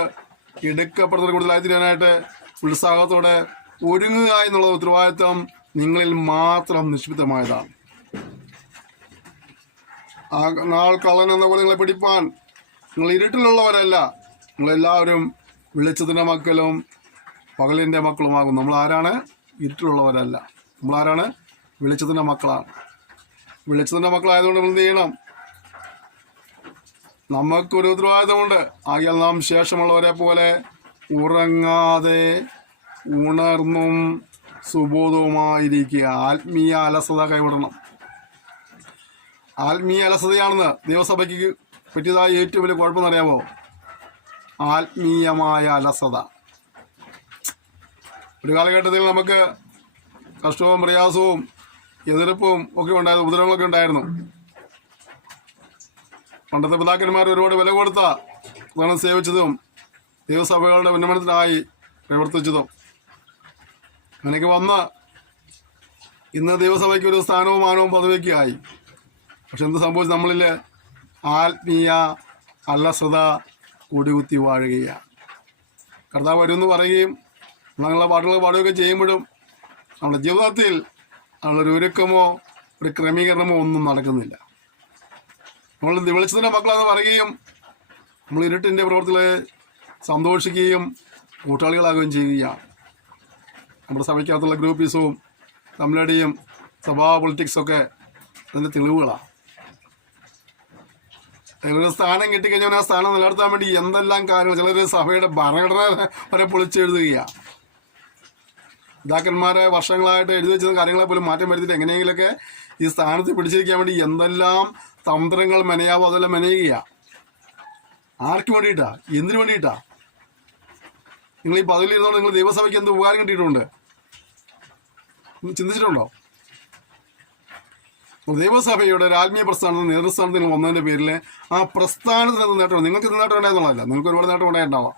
എടുക്കപ്പെടുന്നതിന് കൂടുതലായിത്തീരാനായിട്ട് ഉത്സാഹത്തോടെ ഒരുങ്ങുക എന്നുള്ള ഉത്തരവാദിത്വം നിങ്ങളിൽ മാത്രം നിക്ഷിപ്തമായതാണ്. ആ നാൾ കള്ളൻ എന്ന പോലെ നിങ്ങളെ പിടിപ്പാൻ നിങ്ങൾ ഇരുട്ടിലുള്ളവരല്ല, നിങ്ങളെല്ലാവരും വെളിച്ചത്തിൻ്റെ മക്കളും പകലിൻ്റെ മക്കളുമാകും. നമ്മളാരാണ്? ഇരുട്ടിലുള്ളവരല്ല. നമ്മളാരാണ്? വെളിച്ചത്തിൻ്റെ മക്കളാണ്. വെളിച്ചത്തിൻ്റെ മക്കളായതുകൊണ്ട് നമ്മൾ എന്ത് ചെയ്യണം? നമുക്കൊരു ഉത്തരവാദിത്തമുണ്ട്. ആകിയാൽ നാം ശേഷമുള്ളവരെ പോലെ ഉറങ്ങാതെ ഉണർന്നും സുബോധവുമായിരിക്കുക. ആത്മീയ അലസത കൈവിടണം. ആത്മീയ അലസതയാണെന്ന് ദൈവസഭയ്ക്ക് പറ്റിയതായ ഏറ്റവും വലിയ കുഴപ്പമെന്നറിയാമോ? ആത്മീയമായ അലസത. ഒരു കാലഘട്ടത്തിൽ നമുക്ക് കഷ്ടവും പ്രയാസവും എതിർപ്പും ഒക്കെ ഉണ്ടായിരുന്നു, ഉപദ്രവങ്ങളൊക്കെ ഉണ്ടായിരുന്നു. പണ്ടത്തെ പിതാക്കന്മാർ ഒരുപാട് വില കൊടുത്ത അതാണ് സേവിച്ചതും ദൈവസഭകളുടെ ഉന്നമനത്തിനായി പ്രവർത്തിച്ചതും. അങ്ങനെയൊക്കെ വന്ന് ഇന്ന് ദൈവസഭയ്ക്ക് ഒരു സ്ഥാനവും മാനവും പദവിയൊക്കെ ആയി. പക്ഷെ എന്ത് സംഭവിച്ചു? നമ്മളിൽ ആത്മീയ അലസത കൊടികുത്തി വാഴുകയാണ്. കർത്താവ് വരുമെന്ന് പറയുകയും ഞങ്ങളുടെ പാട്ടുകൾ പാടുകയൊക്കെ ചെയ്യുമ്പോഴും നമ്മുടെ ജീവിതത്തിൽ നമ്മളൊരു ഒരുക്കമോ ഒരു ക്രമീകരണമോ ഒന്നും നടക്കുന്നില്ല. നമ്മൾ വെളിച്ചത്തിൻ്റെ മക്കളെന്ന് പറയുകയും നമ്മൾ ഇരുട്ടിൻ്റെ പ്രവർത്തികളെ സന്തോഷിക്കുകയും കൂട്ടാളികളാകുകയും ചെയ്യുകയാണ്. നമ്മുടെ സഭയ്ക്കകത്തുള്ള ഗ്രൂപ്പീസവും തമ്മിലടിയും സഭാ പൊളിറ്റിക്സൊക്കെ അതിൻ്റെ തെളിവുകളാണ്. ചിലർ സ്ഥാനം കിട്ടിക്കഴിഞ്ഞാൽ ആ സ്ഥാനം നിലനിർത്താൻ വേണ്ടി എന്തെല്ലാം കാര്യങ്ങൾ, ചിലർ സഭയുടെ ഭരണഘടന വരെ പൊളിച്ചെഴുതുകയാണ്. പിതാക്കന്മാരെ വർഷങ്ങളായിട്ട് എഴുതി വെച്ചിരുന്ന കാര്യങ്ങളെ പോലും മാറ്റം വരുത്തിയിട്ട് എങ്ങനെയെങ്കിലൊക്കെ ഈ സ്ഥാനത്ത് പിടിച്ചിരിക്കാൻ വേണ്ടി എന്തെല്ലാം തന്ത്രങ്ങൾ മെനയാവോ അതെല്ലാം മെനയുകയാണ്. ആർക്ക് വേണ്ടിയിട്ടാ? എന്തിനു വേണ്ടിയിട്ടാ? നിങ്ങൾ ഈ പദവിയിലിരുന്നോണ്ട് നിങ്ങൾ ദൈവസഭയ്ക്ക് എന്ത് ഉപകാരം കിട്ടിയിട്ടുണ്ട്? ചിന്തിച്ചിട്ടുണ്ടോ? ദൈവസഭയുടെ ഒരു ആത്മീയ പ്രസ്ഥാനത്തിന് നേതൃസ്ഥാനത്ത് നിങ്ങൾ വന്നതിൻ്റെ പേരിൽ ആ പ്രസ്ഥാനത്തിന് എന്ത് നേട്ടം? നിങ്ങൾക്ക് ഇത് നേട്ടം ഉണ്ടായെന്നുള്ളതല്ല, നിങ്ങൾക്ക് ഒരുപാട് നേട്ടം ഉണ്ടായിട്ടുണ്ടാവാം.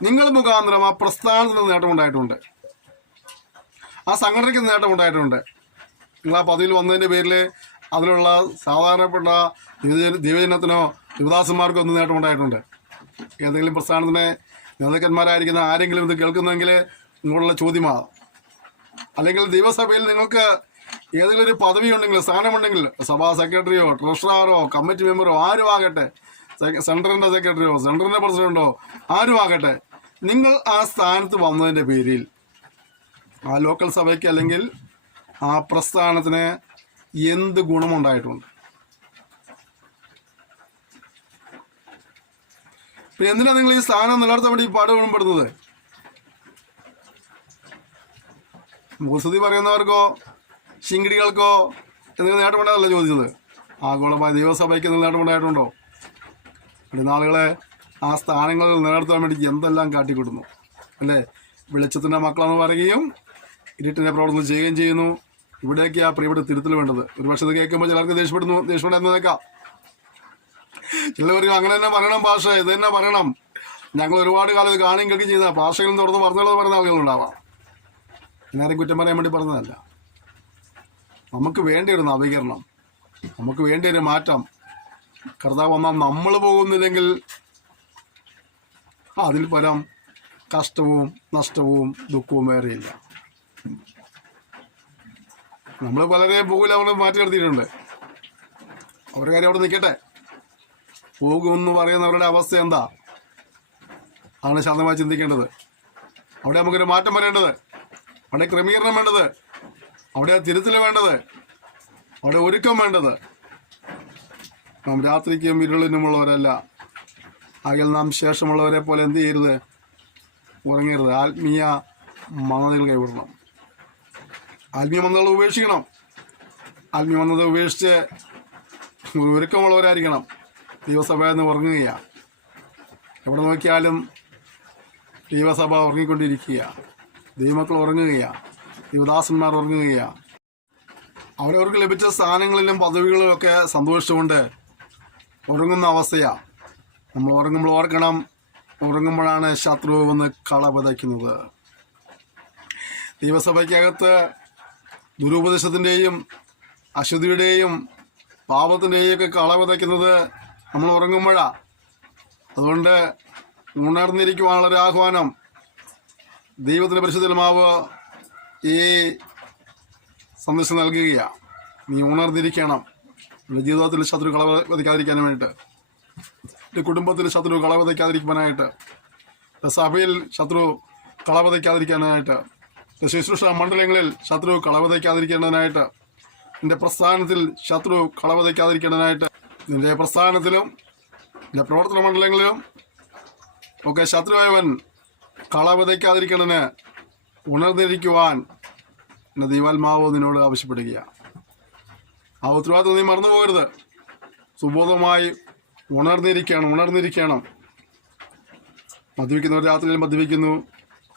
നിങ്ങൾ മുഖാന്തരം ആ പ്രസ്ഥാനത്തിന് നേട്ടം ഉണ്ടായിട്ടുണ്ട്, ആ സംഘടനയ്ക്ക് നേട്ടം ഉണ്ടായിട്ടുണ്ട്. നിങ്ങൾ ആ പദവിയിൽ വന്നതിൻ്റെ പേരിൽ അതിലുള്ള സാധാരണപ്പെട്ട ദൈവജനത്തിനോ യുവദാസന്മാർക്കോ ഒന്നും നേട്ടം ഉണ്ടായിട്ടുണ്ട്. ഏതെങ്കിലും പ്രസ്ഥാനത്തിന് നേതാക്കന്മാരായിരിക്കുന്ന ആരെങ്കിലും ഇത് കേൾക്കുന്നെങ്കിൽ നിങ്ങളുള്ള ചോദ്യമാണ്. അല്ലെങ്കിൽ ദൈവസഭയിൽ നിങ്ങൾക്ക് ഏതെങ്കിലും ഒരു പദവി ഉണ്ടെങ്കിൽ, സ്ഥാനമുണ്ടെങ്കിൽ, സഭാ സെക്രട്ടറിയോ ട്രഷററോ കമ്മിറ്റി മെമ്പറോ ആരും ആകട്ടെ, സെൻറ്ററിൻ്റെ സെക്രട്ടറിയോ സെൻറ്ററിൻ്റെ പ്രസിഡന്റോ ആരും ആകട്ടെ, നിങ്ങൾ ആ സ്ഥാനത്ത് വന്നതിൻ്റെ പേരിൽ ആ ലോക്കൽ സഭയ്ക്ക് അല്ലെങ്കിൽ ആ പ്രസ്ഥാനത്തിന് എന്ത് ഗുണമുണ്ടായിട്ടുണ്ട്? എന്തിനാണ് നിങ്ങൾ ഈ സ്ഥാനം നിലനിർത്താൻ വേണ്ടി പാടുപെടുന്നത്? മുഖസ്തുതി പറയുന്നവർക്കോ ശിങ്കിടികൾക്കോ എന്തെങ്കിലും നേട്ടമുണ്ടായതല്ല ചോദിച്ചത്. ആഗോളമായ ദൈവസഭയ്ക്ക് എന്തെങ്കിലും നേട്ടമുണ്ടായിട്ടുണ്ടോ? നാളുകളെ ആ സ്ഥാനങ്ങളിൽ നിലനിർത്താൻ വേണ്ടി എന്തെല്ലാം കാട്ടിക്കൂട്ടുന്നു അല്ലേ. വെളിച്ചത്തിൻ്റെ മക്കളെന്ന് പറയുകയും ഇരുട്ടിൻ്റെ പ്രവർത്തനം ചെയ്യുകയും ചെയ്യുന്നു. ഇവിടേക്കാണ് പ്രിയപ്പെട്ട തിരുത്തൽ വേണ്ടത്. ഒരു പക്ഷേ ഇത് കേൾക്കുമ്പോൾ ചിലർക്ക് ദേഷ്യപ്പെടുന്നേക്കാം. ചിലർ പറയും അങ്ങനെ തന്നെ പറയണം ഭാഷ, ഇത് തന്നെ പറയണം. ഞങ്ങൾ ഒരുപാട് കാലം ഇത് കാണുകയും കേൾക്കുകയും ചെയ്യുന്ന ഭാഷകളിൽ തുറന്ന് പറഞ്ഞുള്ളത് പറയുന്ന ആളുകളുണ്ടാവാം. എല്ലാവരും കുറ്റം പറയാൻ വേണ്ടി പറഞ്ഞതല്ല. നമുക്ക് വേണ്ടി ഒരു നവീകരണം, നമുക്ക് വേണ്ടി ഒരു മാറ്റം കർത്താവ് വന്നാൽ നമ്മൾ പോകുന്നില്ലെങ്കിൽ അതിൽ പരം കഷ്ടവും നഷ്ടവും ദുഃഖവും വേറെയില്ല. നമ്മൾ പലരെയും പോകില്ല, അവിടെ മാറ്റി നിർത്തിയിട്ടുണ്ട്. അവരുടെ കാര്യം അവിടെ നിൽക്കട്ടെ. പോകുമെന്ന് പറയുന്നവരുടെ അവസ്ഥ എന്താ ആണ് ശാന്തമായി ചിന്തിക്കേണ്ടത്. അവിടെ നമുക്കൊരു മാറ്റം വരേണ്ടത്, അവിടെ ക്രമീകരണം വേണ്ടത്, അവിടെ തിരുത്തൽ വേണ്ടത്, അവിടെ ഒരുക്കം വേണ്ടത്. നാം രാത്രിക്കും ഇരുളിനുമുള്ളവരല്ല. ആകിൽ നാം ശേഷമുള്ളവരെ പോലെ എന്ത് ചെയ്യരുത്? ഉറങ്ങരുത്. ആത്മീയ മന്ദതകൾ കൈവിടണം. ആത്മീയ മന്ദതകൾ ഉപേക്ഷിക്കണം. ആത്മീയ മന്ദത ഉപേക്ഷിച്ച് ഒരുക്കമുള്ളവരായിരിക്കണം. ദൈവസഭ എന്ന് ഉറങ്ങുകയാണ്. എവിടെ നോക്കിയാലും ദൈവസഭ ഉറങ്ങിക്കൊണ്ടിരിക്കുക, ദൈവമക്കൾ ഉറങ്ങുകയാണ്, ദൈവദാസന്മാർ ഉറങ്ങുകയാണ്. അവരവർക്ക് ലഭിച്ച സ്ഥാനങ്ങളിലും പദവികളിലും ഒക്കെ സന്തോഷിച്ചുകൊണ്ട് ഉറങ്ങുന്ന അവസ്ഥയാണ്. നമ്മൾ ഉറങ്ങുമ്പോൾ ഓർക്കണം, ഉറങ്ങുമ്പോഴാണ് ശത്രു വന്ന് കള വിതയ്ക്കുന്നത്. ദൈവസഭയ്ക്കകത്ത് ദുരുപദേശത്തിൻ്റെയും അശുദ്ധിയുടെയും പാപത്തിൻ്റെയും ഒക്കെ കള വിതയ്ക്കുന്നത് നമ്മൾ ഉറങ്ങുമ്പോഴാണ്. അതുകൊണ്ട് ഉണർന്നിരിക്കുവാനുള്ളൊരു ആഹ്വാനം ദൈവത്തിൻ്റെ പരിശുദ്ധാത്മാവ് ഈ സന്ദേശം നൽകുകയാണ്. നീ ഉണർന്നിരിക്കണം. നിന്റെ ജീവിതത്തിൽ ശത്രു കള വിതയ്ക്കാതിരിക്കാൻ വേണ്ടിയിട്ട്, നിന്റെ കുടുംബത്തിൽ ശത്രു കള വിതയ്ക്കാതിരിക്കാനായിട്ട്, സഭയിൽ ശത്രു കള വിതയ്ക്കാതിരിക്കാനായിട്ട്, ശുശ്രൂഷ മണ്ഡലങ്ങളിൽ ശത്രു കള വിതയ്ക്കാതിരിക്കേണ്ടതിനായിട്ട്, നിന്റെ പ്രസ്ഥാനത്തിൽ ശത്രു കള വിതയ്ക്കാതിരിക്കേണ്ടതിനായിട്ട്, നിന്റെ പ്രസ്ഥാനത്തിലും നിന്റെ പ്രവർത്തന മണ്ഡലങ്ങളിലും ഒക്കെ ശത്രുവായവൻ കള വിതയ്ക്കാതിരിക്കേണ്ടതിന് ഉണർന്നിരിക്കുവാൻ എന്റെ ദൈവാത്മാവ് നിന്നോട് ആവശ്യപ്പെടുകയാണ്. ആ ഉത്തരവാദിത്വം നീ മറന്നു പോകരുത്. സുബോധമായി ഉണർന്നിരിക്കണം. മദ്യപിക്കുന്നവർ രാത്രിയിൽ മദ്യപിക്കുന്നു,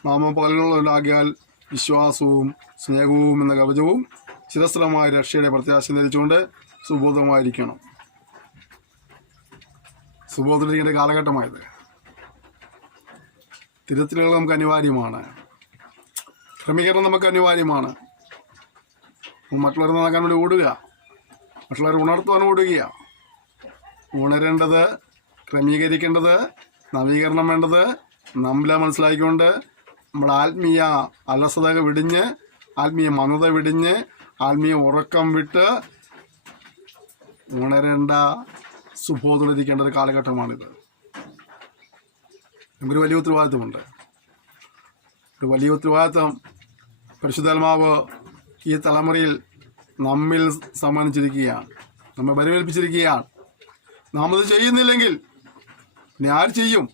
നാമം പകലുകളുണ്ടാകിയാൽ വിശ്വാസവും സ്നേഹവും എന്ന കവചവും ചിരസ്ഥലമായ രക്ഷയുടെ പ്രത്യാശ ധരിച്ചുകൊണ്ട് സുബോധമായിരിക്കണം. സുബോധത്തിലിരിക്കേണ്ട കാലഘട്ടമായത്. തിരുത്തലുകൾ നമുക്ക് അനിവാര്യമാണ്, ക്രമീകരണം നമുക്ക് അനിവാര്യമാണ്. മറ്റുള്ളവരെ നന്നാക്കാൻ വേണ്ടി ഓടുക, മറ്റുള്ളവരെ ഉണർത്തുവാൻ ഓടുക. ഉണരേണ്ടത്, ക്രമീകരിക്കേണ്ടത്, നവീകരണം വേണ്ടത് നമ്മളെ മനസ്സിലാക്കിക്കൊണ്ട് നമ്മുടെ ആത്മീയ അലസത വിടിഞ്ഞ്, ആത്മീയ മന്ദത വിടിഞ്ഞ്, ആത്മീയ ഉറക്കം വിട്ട് ഉണരേണ്ട സുബോധത്തിലിരിക്കേണ്ട ഒരു കാലഘട്ടമാണിത്. നമുക്കൊരു വലിയ ഉത്തരവാദിത്വമുണ്ട്. ഒരു വലിയ ഉത്തരവാദിത്വം പരിശുദ്ധാത്മാവ് ഈ തലമുറയിൽ നമ്മിൽ സമ്മാനിച്ചിരിക്കുകയാണ്, നമ്മെ പരിവേൽപ്പിച്ചിരിക്കുകയാണ്. നാം ഇത് ചെയ്യുന്നില്ലെങ്കിൽ ഇനി ആര് ചെയ്യും?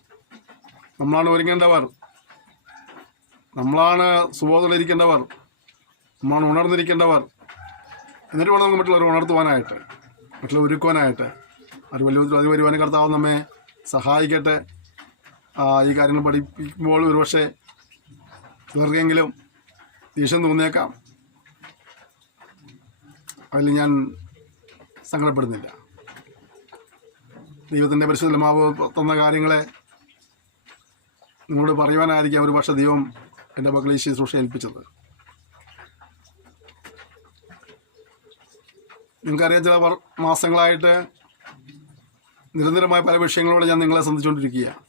നമ്മളാണ് ഒരുങ്ങേണ്ടവർ, നമ്മളാണ് സുബോധത്തിലിരിക്കേണ്ടവർ, നമ്മളാണ് ഉണർന്നിരിക്കേണ്ടവർ. എന്നിട്ട് വേണം നമുക്ക് മറ്റുള്ളവർ ഉണർത്തുവാനായിട്ട്, മറ്റുള്ളവർ ഒരുക്കുവാനായിട്ട്. അത് വലിയ വരുവാനും കർത്താവ് നമ്മെ സഹായിക്കട്ടെ. ഈ കാര്യങ്ങൾ പഠിപ്പിക്കുമ്പോൾ ഒരുപക്ഷെ ചിലർക്കെങ്കിലും ദേഷ്യം തോന്നിയേക്കാം. അതിൽ ഞാൻ സങ്കടപ്പെടുന്നില്ല. ദൈവത്തിൻ്റെ പരിശുദ്ധമാവ് തന്ന കാര്യങ്ങളെ നിങ്ങളോട് പറയുവാനായിരിക്കാം ഒരു പക്ഷേ ദൈവം എൻ്റെ മക്കളെ ഈ ശുശ്രൂഷ ഏൽപ്പിച്ചത്. നിങ്ങൾക്കറിയാം, ചില മാസങ്ങളായിട്ട് നിരന്തരമായ പല വിഷയങ്ങളോട് ഞാൻ നിങ്ങളെ സംബന്ധിച്ചുകൊണ്ടിരിക്കുകയാണ്.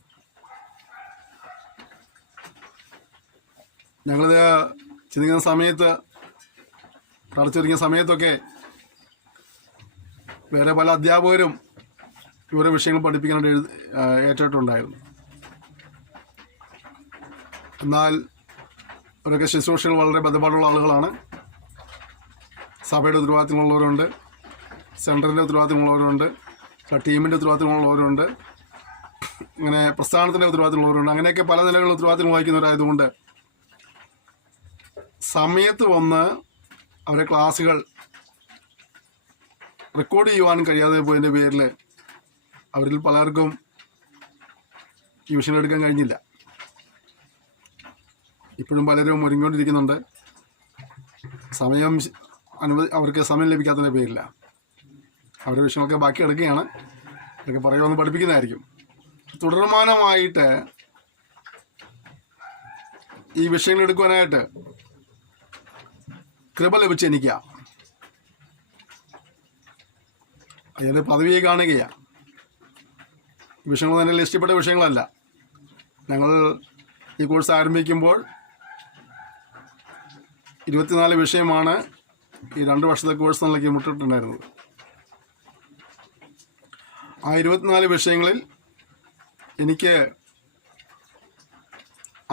ഞങ്ങളിത് ചിന്തിക്കുന്ന സമയത്ത്, പഠിച്ചിരിക്കുന്ന സമയത്തൊക്കെ വേറെ പല അധ്യാപകരും ഇവരെ വിഷയങ്ങൾ പഠിപ്പിക്കാനായിട്ട് ഏറ്റിട്ടുണ്ടായിരുന്നു. എന്നാൽ അവരൊക്കെ ശുശ്രൂഷകൾ വളരെ ബന്ധപ്പാടുള്ള ആളുകളാണ്. സഭയുടെ ഉത്തരവാദിത്തമുള്ളവരുണ്ട്, സെൻറ്ററിൻ്റെ ഉത്തരവാദിത്തമുള്ളവരുണ്ട്, ടീമിൻ്റെ ഉത്തരവാദിത്തമുള്ളവരുണ്ട്, അങ്ങനെ പ്രസ്ഥാനത്തിൻ്റെ ഉത്തരവാദിത്തമുള്ളവരുണ്ട്. അങ്ങനെയൊക്കെ പല നിലകളിൽ ഉത്തരവാദിത്തം വഹിക്കുന്നവരായതുകൊണ്ട് സമയത്ത് വന്ന് അവരെ ക്ലാസ്സുകൾ റെക്കോർഡ് ചെയ്യുവാനും കഴിയാതെ പോയതിൻ്റെ പേരിൽ അവരിൽ പലർക്കും ഈ വിഷയം എടുക്കാൻ കഴിഞ്ഞില്ല. ഇപ്പോഴും പലരും ഒരുങ്ങിക്കൊണ്ടിരിക്കുന്നുണ്ട്. അവർക്ക് സമയം ലഭിക്കാത്തതിൻ്റെ പേരില്ല. അവരുടെ വിഷയങ്ങളൊക്കെ ബാക്കി എടുക്കുകയാണ്. അതൊക്കെ പറയുമെന്ന് പഠിപ്പിക്കുന്നതായിരിക്കും. തുടർമാനമായിട്ട് ഈ വിഷയങ്ങൾ എടുക്കുവാനായിട്ട് കൃപ ലഭിച്ച് എനിക്ക് അതിൻ്റെ പദവിയെ കാണുകയാണ്. വിഷയങ്ങൾ തന്നെ ഇഷ്ടപ്പെട്ട വിഷയങ്ങളല്ല. ഞങ്ങൾ ഈ കോഴ്സ് ആരംഭിക്കുമ്പോൾ 24 വിഷയമാണ് ഈ 2 വർഷത്തെ കോഴ്സ് നിലയ്ക്ക് മുട്ടിട്ടുണ്ടായിരുന്നത്. ആ 24 വിഷയങ്ങളിൽ എനിക്ക്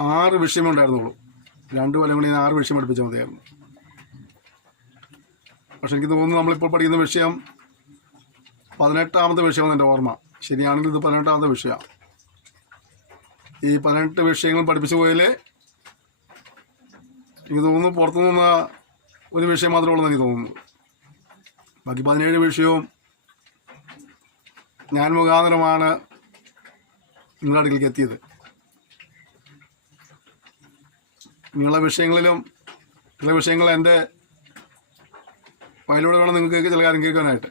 6 വിഷയമേ ഉണ്ടായിരുന്നുള്ളൂ. 2 കൊല്ലം കൊണ്ട് ഞാൻ 6 വിഷയം പഠിപ്പിച്ചാൽ മതിയായിരുന്നു. പക്ഷെ എനിക്ക് തോന്നുന്നു നമ്മളിപ്പോൾ പഠിക്കുന്ന വിഷയം 18ാമത്തെ വിഷയമാണ് എൻ്റെ ഓർമ്മ. ശരിയാണെങ്കിൽ ഇത് 18ാമത്തെ വിഷയമാണ്. ഈ 18 വിഷയങ്ങൾ പഠിപ്പിച്ചു പോയാൽ എനിക്ക് തോന്നുന്നു പുറത്തുനിന്ന് ഒരു വിഷയം മാത്രമേ ഉള്ളൂ എനിക്ക് തോന്നുന്നു. ബാക്കി 17 വിഷയവും ഞാൻ മുഖാന്തരമാണ് നിങ്ങളുടെ അടുക്കലേക്ക് എത്തിയത്. നിങ്ങളുടെ വിഷയങ്ങളിലും ചില വിഷയങ്ങൾ എൻ്റെ വയലൂടെ വേണം നിങ്ങൾക്ക് ചില കാര്യം കേൾക്കാനായിട്ട്.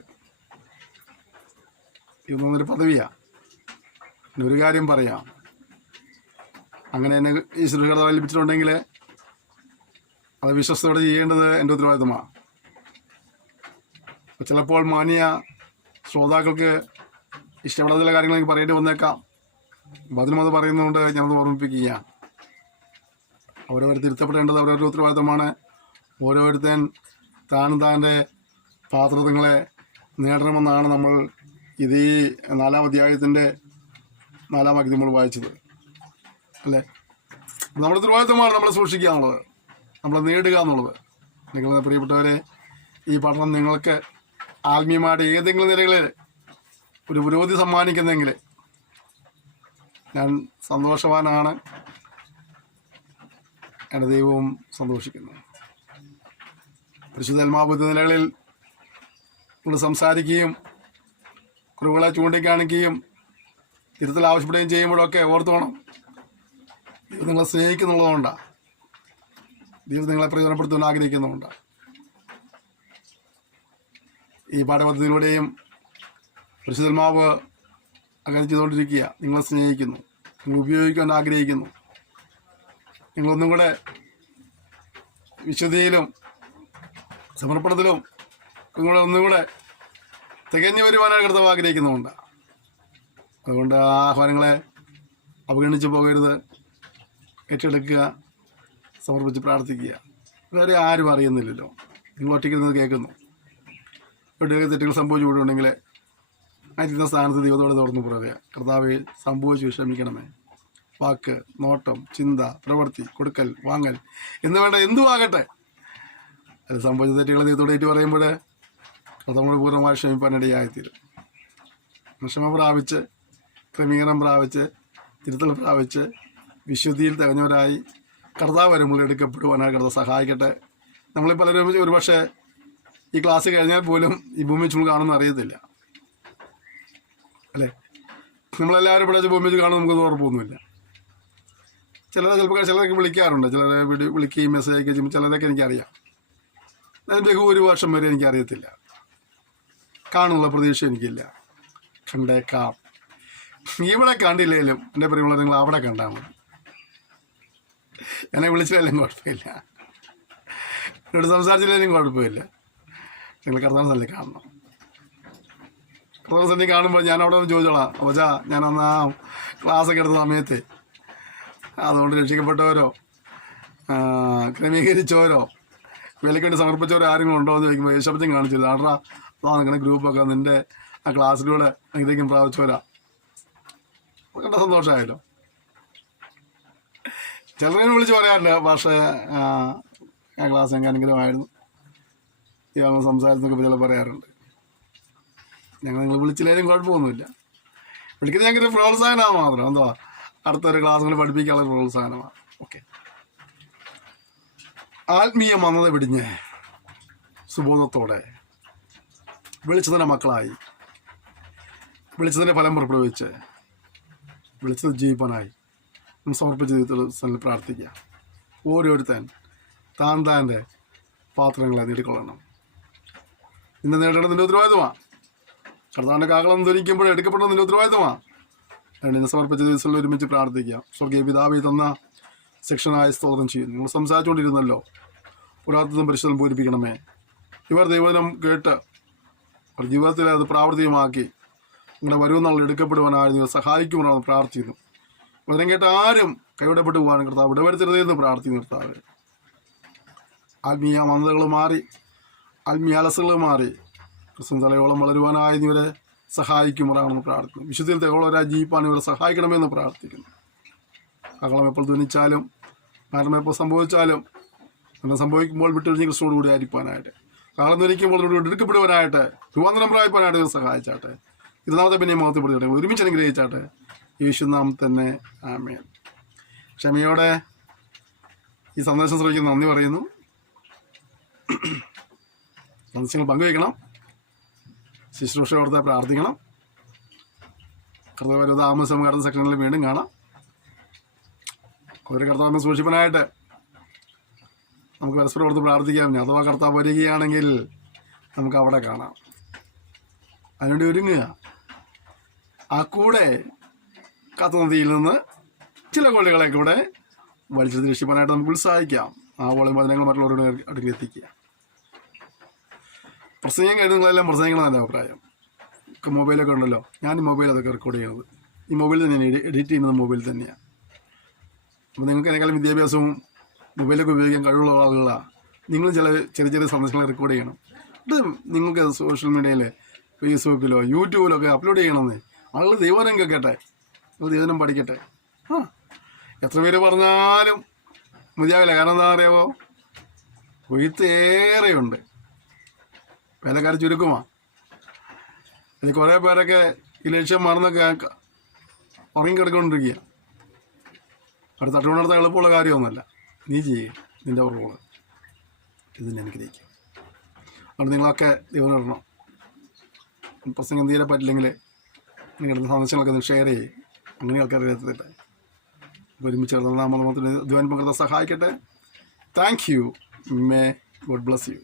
ഇതൊന്നൊരു പദവിയാണ്. പിന്നെ ഒരു കാര്യം പറയാം, അങ്ങനെ എന്നെ ഈശ്വര ഏൽപ്പിച്ചിട്ടുണ്ടെങ്കിൽ അത് വിശ്വസ്തയോടെ ചെയ്യേണ്ടത് എൻ്റെ ഉത്തരവാദിത്തമാണ്. ചിലപ്പോൾ മാന്യ ശ്രോതാക്കൾക്ക് ഇഷ്ടപ്പെടാത്ത ചില കാര്യങ്ങൾ എനിക്ക് പറയേണ്ടി വന്നേക്കാം. അപ്പം അതിനും അത് പറയുന്നതുകൊണ്ട് ഞാനത് ഓർമ്മിപ്പിക്കുകയാണ്. അവരവർ തിരുത്തപ്പെടേണ്ടത് അവരവരുടെ ഉത്തരവാദിത്തമാണ്. ഓരോരുത്തൻ താനും താൻ്റെ പാത്രങ്ങളെ നേടണമെന്നാണ് നമ്മൾ ഇത് ഈ 4-ാം അധ്യായത്തിൻ്റെ 4-ാം വാക്യം നമ്മൾ വായിച്ചത് അല്ലേ. നമ്മുടെ ഉത്തരവാദിത്തമാണ് നമ്മളെ സൂക്ഷിക്കുക എന്നുള്ളത്, നമ്മളെ നേടുക എന്നുള്ളത്. നിങ്ങളുടെ പ്രിയപ്പെട്ടവരെ, ഈ പഠനം നിങ്ങൾക്ക് ആത്മീയമായിട്ട് ഏതെങ്കിലും നിലകളിൽ ഒരു പുരോഗതി സമ്മാനിക്കുന്നെങ്കിൽ ഞാൻ സന്തോഷവാനാണ്. എൻ്റെ ദൈവവും സന്തോഷിക്കുന്നു. പരിശുദ്ധാത്മാവ് നിലകളിൽ നിങ്ങൾ സംസാരിക്കുകയും കുറവുകളെ ചൂണ്ടിക്കാണിക്കുകയും തിരുത്തൽ ആവശ്യപ്പെടുകയും ചെയ്യുമ്പോഴൊക്കെ ഓർത്തോണം, ദൈവം നിങ്ങളെ സ്നേഹിക്കുന്നുള്ളതുകൊണ്ടാണ്. ദൈവം നിങ്ങളെ പ്രയോജനപ്പെടുത്താൻ ആഗ്രഹിക്കുന്നുകൊണ്ടാണ്. ഈ പാഠപദ്ധതിയിലൂടെയും പരിശുദ്ധാത്മാവ് അങ്ങനെ ചെയ്തുകൊണ്ടിരിക്കുക. നിങ്ങളെ സ്നേഹിക്കുന്നു, നിങ്ങൾ ഉപയോഗിക്കാൻ ആഗ്രഹിക്കുന്നു. നിങ്ങളൊന്നും കൂടെ വിശുദ്ധിയിലും സമർപ്പണത്തിലും നിങ്ങളെ ഒന്നും കൂടെ തികഞ്ഞു വരുവാനായി കർത്താവ് ആഗ്രഹിക്കുന്നുമുണ്ട്. അതുകൊണ്ട് ആ ആഹ്വാനങ്ങളെ അവഗണിച്ച് പോകരുത്. ഏറ്റെടുക്കുക, സമർപ്പിച്ച് പ്രാർത്ഥിക്കുക. വേറെ ആരും അറിയുന്നില്ലല്ലോ, നിങ്ങൾ ഒറ്റയ്ക്കിരുന്നത് കേൾക്കുന്നു. എവിടെയൊക്കെ തെറ്റുകൾ സംഭവിച്ചു വിടുന്നുണ്ടെങ്കിൽ ആയിരിക്കുന്ന സ്ഥാനത്ത് ദൈവത്തോടെ തുറന്നു പറയുക, കർത്താവെ സംഭവിച്ചു ക്ഷമിക്കണമേ. വാക്ക്, നോട്ടം, ചിന്ത, പ്രവൃത്തി, കൊടുക്കൽ, വാങ്ങൽ എന്ന് വേണ്ട എന്തുമാകട്ടെ, അത് സംഭവിച്ച തെറ്റുകളെ ദൈവത്തോടെ ഏറ്റു പറയുമ്പോൾ കർത്താവിനോട് പൂർണ്ണമായി ക്ഷമിപ്പാനിടയായിത്തീരും. ക്ഷമ പ്രാപിച്ച്, ക്രമീകരണം പ്രാപിച്ച്, തിരുത്തൽ പ്രാപിച്ച്, വിശുദ്ധിയിൽ തികഞ്ഞവരായി കർത്താവ് വരുമ്പോൾ എടുക്കപ്പെടുവാനായി കർത്താവ് സഹായിക്കട്ടെ. നമ്മളീ പലരും ഒരുപക്ഷെ ഈ ക്ലാസ് കഴിഞ്ഞാൽ പോലും ഈ ഭൂമി വെച്ച് കാണുമെന്ന് അറിയത്തില്ല അല്ലേ. നമ്മളെല്ലാവരും ഇവിടെ ഭൂമി വെച്ച് കാണും, നമുക്കത് ഉറപ്പൊന്നുമില്ല. ചിലരൊക്കെ വിളിക്കാറുണ്ട്, ചിലരെ വിളിക്കുകയും മെസ്സേജ് അയക്കുകയും ചെയ്യുമ്പോൾ ചിലരൊക്കെ എനിക്കറിയാം. ഞാൻ ബഹുഭൂരിപക്ഷം വരെ എനിക്കറിയത്തില്ല, കാണുന്നുള്ള പ്രതീക്ഷ എനിക്കില്ല. കണ്ടേക്കാം. ഇവിടെ കണ്ടില്ലേലും എൻ്റെ പ്രിയമുള്ള നിങ്ങൾ അവിടെ കണ്ടാൽ മതി. എന്നെ വിളിച്ചില്ലെങ്കിലും കുഴപ്പമില്ല, എന്നോട് സംസാരിച്ചില്ലെങ്കിലും കുഴപ്പമില്ല. നിങ്ങൾ കർത്താവ് തന്നെ കാണണം. കർത്താവ് തന്നെ കാണുമ്പോൾ ഞാൻ അവിടെ ഒന്ന് ചോദിച്ചോളാം, അപ്പോച്ചാ ഞാൻ അന്ന് ആ ക്ലാസ്സൊക്കെ എടുത്ത സമയത്ത് അതുകൊണ്ട് രക്ഷിക്കപ്പെട്ടവരോ ക്രമീകരിച്ചവരോ വിലയ്ക്ക് വേണ്ടി സമർപ്പിച്ചവരോ ആരെങ്കിലും ഉണ്ടോ എന്ന് ചോദിക്കുമ്പോൾ യേശപ്പച്ചൻ കാണിച്ചില്ല. ആടാ നിങ്ങളുടെ ഗ്രൂപ്പൊക്കെ നിൻ്റെ ആ ക്ലാസ്സിലൂടെ അനുഗ്രഹിക്കും പ്രാപിച്ചവരാ. കണ്ട സന്തോഷമായല്ലോ. ചിലരെ വിളിച്ച് പറയാറില്ല, പക്ഷേ ആ ക്ലാസ് എനിക്ക് അനുഗ്രഹമായിരുന്നു, സംസാരത്തിനൊക്കെ ചില പറയാറുണ്ട്. നിങ്ങൾ വിളിച്ചില്ലേലും കുഴപ്പമൊന്നുമില്ല. വിളിക്കുന്നത് ഞങ്ങൾക്ക് പ്രോത്സാഹനമാണ് മാത്രം. എന്തോ അടുത്തൊരു ക്ലാസ്സുകൾ പഠിപ്പിക്കാനുള്ള പ്രോത്സാഹനമാണ്. ഓക്കെ. ആത്മീയ മന്ദത വെടിഞ്ഞ് സുബോധത്തോടെ വെളിച്ചത്തിൻ്റെ മക്കളായി വെളിച്ചത്തിൻ്റെ ഫലം പുറപ്പെടുവിച്ച് വെളിച്ചത്തിൽ ജീവിപ്പാനായി സമർപ്പിച്ച ജീവിതത്തിൽ പ്രാർത്ഥിക്കുക. ഓരോരുത്തൻ താൻ്റെ പാത്രങ്ങളെ നേടിക്കൊള്ളണം. ഇന്ന് നേടേണ്ടത് നിൻ്റെ ഉത്തരവാദിത്തമാണ്. കർത്താവിൻ്റെ കാകളം ധരിക്കുമ്പോൾ എടുക്കപ്പെടുന്നത് നിൻ്റെ ഉത്തരവാദിത്തമാണ്. അതുകൊണ്ട് ഇന്ന് സമർപ്പിച്ച ദിവസങ്ങളിൽ ഒരുമിച്ച് പ്രാർത്ഥിക്കുക. സ്വർഗീയ പിതാവേ തന്ന സെക്ഷനായ സ്തോത്രം ചെയ്യുന്നു. നിങ്ങൾ സംസാരിച്ചുകൊണ്ടിരുന്നല്ലോ, പുരാതനം പരിശുദ്ധം പൂരിപ്പിക്കണമേ. ഇവർ ദൈവവചനം കേട്ട് അവർ ജീവിതത്തിൽ അത് പ്രാവർത്തികമാക്കി നിങ്ങളുടെ വരുമെന്നുള്ള എടുക്കപ്പെടുവാനായി നിങ്ങൾ സഹായിക്കുമെന്നാണ് പ്രാർത്ഥിക്കുന്നു. വചനം കേട്ട ആരും കൈവിടപ്പെട്ടു പോകാനും കർത്താവ് ഇടവരുത്തരുതെന്ന് പ്രാർത്ഥിക്കുന്നു. കർത്താവ് ആത്മീയ മന്ദതകൾ മാറി, ആത്മീയ അലസകൾ മാറി ക്രിസ്തു തലയോളം വളരുവാനായി ഇവരെ സഹായിക്കുമെന്നാണെന്ന് പ്രാർത്ഥിക്കുന്നു. വിശുദ്ധിയിൽ തകളോരായി ജീവിപ്പാൻ ഇവരെ സഹായിക്കണമെന്ന് പ്രാർത്ഥിക്കുന്നു. അകളം എപ്പോൾ ധ്വനിച്ചാലും മരണം എപ്പോൾ സംഭവിച്ചാലും അങ്ങനെ സംഭവിക്കുമ്പോൾ വിട്ടൊഴിഞ്ഞ് ക്രിസ്തുവോട് കൂടി ആയിരിക്കാനായിട്ട്, കാലം ധരിക്കുമ്പോൾ എടുക്കപ്പെടുവാനായിട്ട്, രൂപാന്തരം പ്രാപിപ്പാനായിട്ട് ഇവർ സഹായിച്ചാട്ടെ. ഇരുന്നാമത്തെ പിന്നെ മുഖത്തെപ്പെടുത്തട്ടെ, ഒരുമിച്ച് അനുഗ്രഹിച്ചാട്ടെ. യേശുനാം തന്നെ ആമേൻ. ക്ഷമയോടെ ഈ സന്ദേശം ശ്രമിക്കുന്ന നന്ദി പറയുന്നു. സന്ദേശങ്ങൾ പങ്കുവയ്ക്കണം, ശുശ്രൂഷയോടത്തെ പ്രാർത്ഥിക്കണം. കർത്താവ് താമസം കടന്ന സെക്ഷനിൽ വീണ്ടും കാണാം. ഒരു കർത്താവിനെ സൂക്ഷിപ്പനായിട്ട് നമുക്ക് പരസ്പരം ഓർത്ത് പ്രാർത്ഥിക്കാം. അഥവാ കർത്താവ് വരികയാണെങ്കിൽ നമുക്ക് അവിടെ കാണാം. അതിനുവേണ്ടി ഒരുങ്ങുക. ആ കൂടെ കത്തുനദിയിൽ നിന്ന് ചില കൊള്ളികളെ കൂടെ വലിച്ചെടുത്ത് രക്ഷിപ്പാനായിട്ട് നമുക്ക് ഉത്സാഹിക്കാം. ആ വോളിയം വചനങ്ങൾ മറ്റുള്ളവരുടെ അടുക്കൽ എത്തിക്കുക. പ്രസംഗം കഴിഞ്ഞെല്ലാം പ്രസംഗങ്ങളാണ് എൻ്റെ അഭിപ്രായം. മൊബൈലൊക്കെ ഉണ്ടല്ലോ, ഞാൻ ഈ മൊബൈൽ അതൊക്കെ റെക്കോർഡ് ചെയ്യണത് ഈ മൊബൈൽ തന്നെയാണ്, എഡിറ്റ് ചെയ്യുന്നത് മൊബൈൽ തന്നെയാണ്. അപ്പോൾ നിങ്ങൾക്ക് അതിനേക്കാളും വിദ്യാഭ്യാസവും മൊബൈലൊക്കെ ഉപയോഗിക്കാൻ കഴിവുള്ള ആളുകളാണ്. നിങ്ങൾ ചെറിയ ചെറിയ സന്ദേശങ്ങൾ റെക്കോർഡ് ചെയ്യണം. ഇത് നിങ്ങൾക്ക് സോഷ്യൽ മീഡിയയിൽ ഫേസ്ബുക്കിലോ യൂട്യൂബിലോ ഒക്കെ അപ്ലോഡ് ചെയ്യണമെന്ന്. ആളുകൾ ദൈവനം കേൾക്കട്ടെ, ദൈവനം പഠിക്കട്ടെ. എത്ര പേര് പറഞ്ഞാലും മതിയാവില്ല. കാരണം എന്താ അറിയാമോ, കൊയ്ത്ത് ഏറെയുണ്ട്, വേലക്കാർ ചുരുക്കമാണ്. ഇത് കുറേ പേരൊക്കെ ഈ ലക്ഷ്യം മറന്നൊക്കെ ഉറങ്ങിക്കിടക്കൊണ്ടിരിക്കുക. അടുത്ത തട്ടുകൊണ്ടിടത്ത എളുപ്പമുള്ള കാര്യമൊന്നുമല്ല. നീ ചെയ്യും നിൻ്റെ റോള്. ഇതിന് അനുഗ്രഹിക്കും. അതുകൊണ്ട് നിങ്ങളൊക്കെ ദൈവം ഇടണം. പ്രസംഗം തീരെ പറ്റില്ലെങ്കിൽ നിങ്ങളുടെ സന്ദേശങ്ങളൊക്കെ ഷെയർ ചെയ്യും. അങ്ങനെ ആൾക്കാർ എത്തട്ടെ. ഒരുമിച്ച് നാമത്തിന് ധ്യാനം പങ്കെടുത്ത സഹായിക്കട്ടെ. Thank you. May God bless you.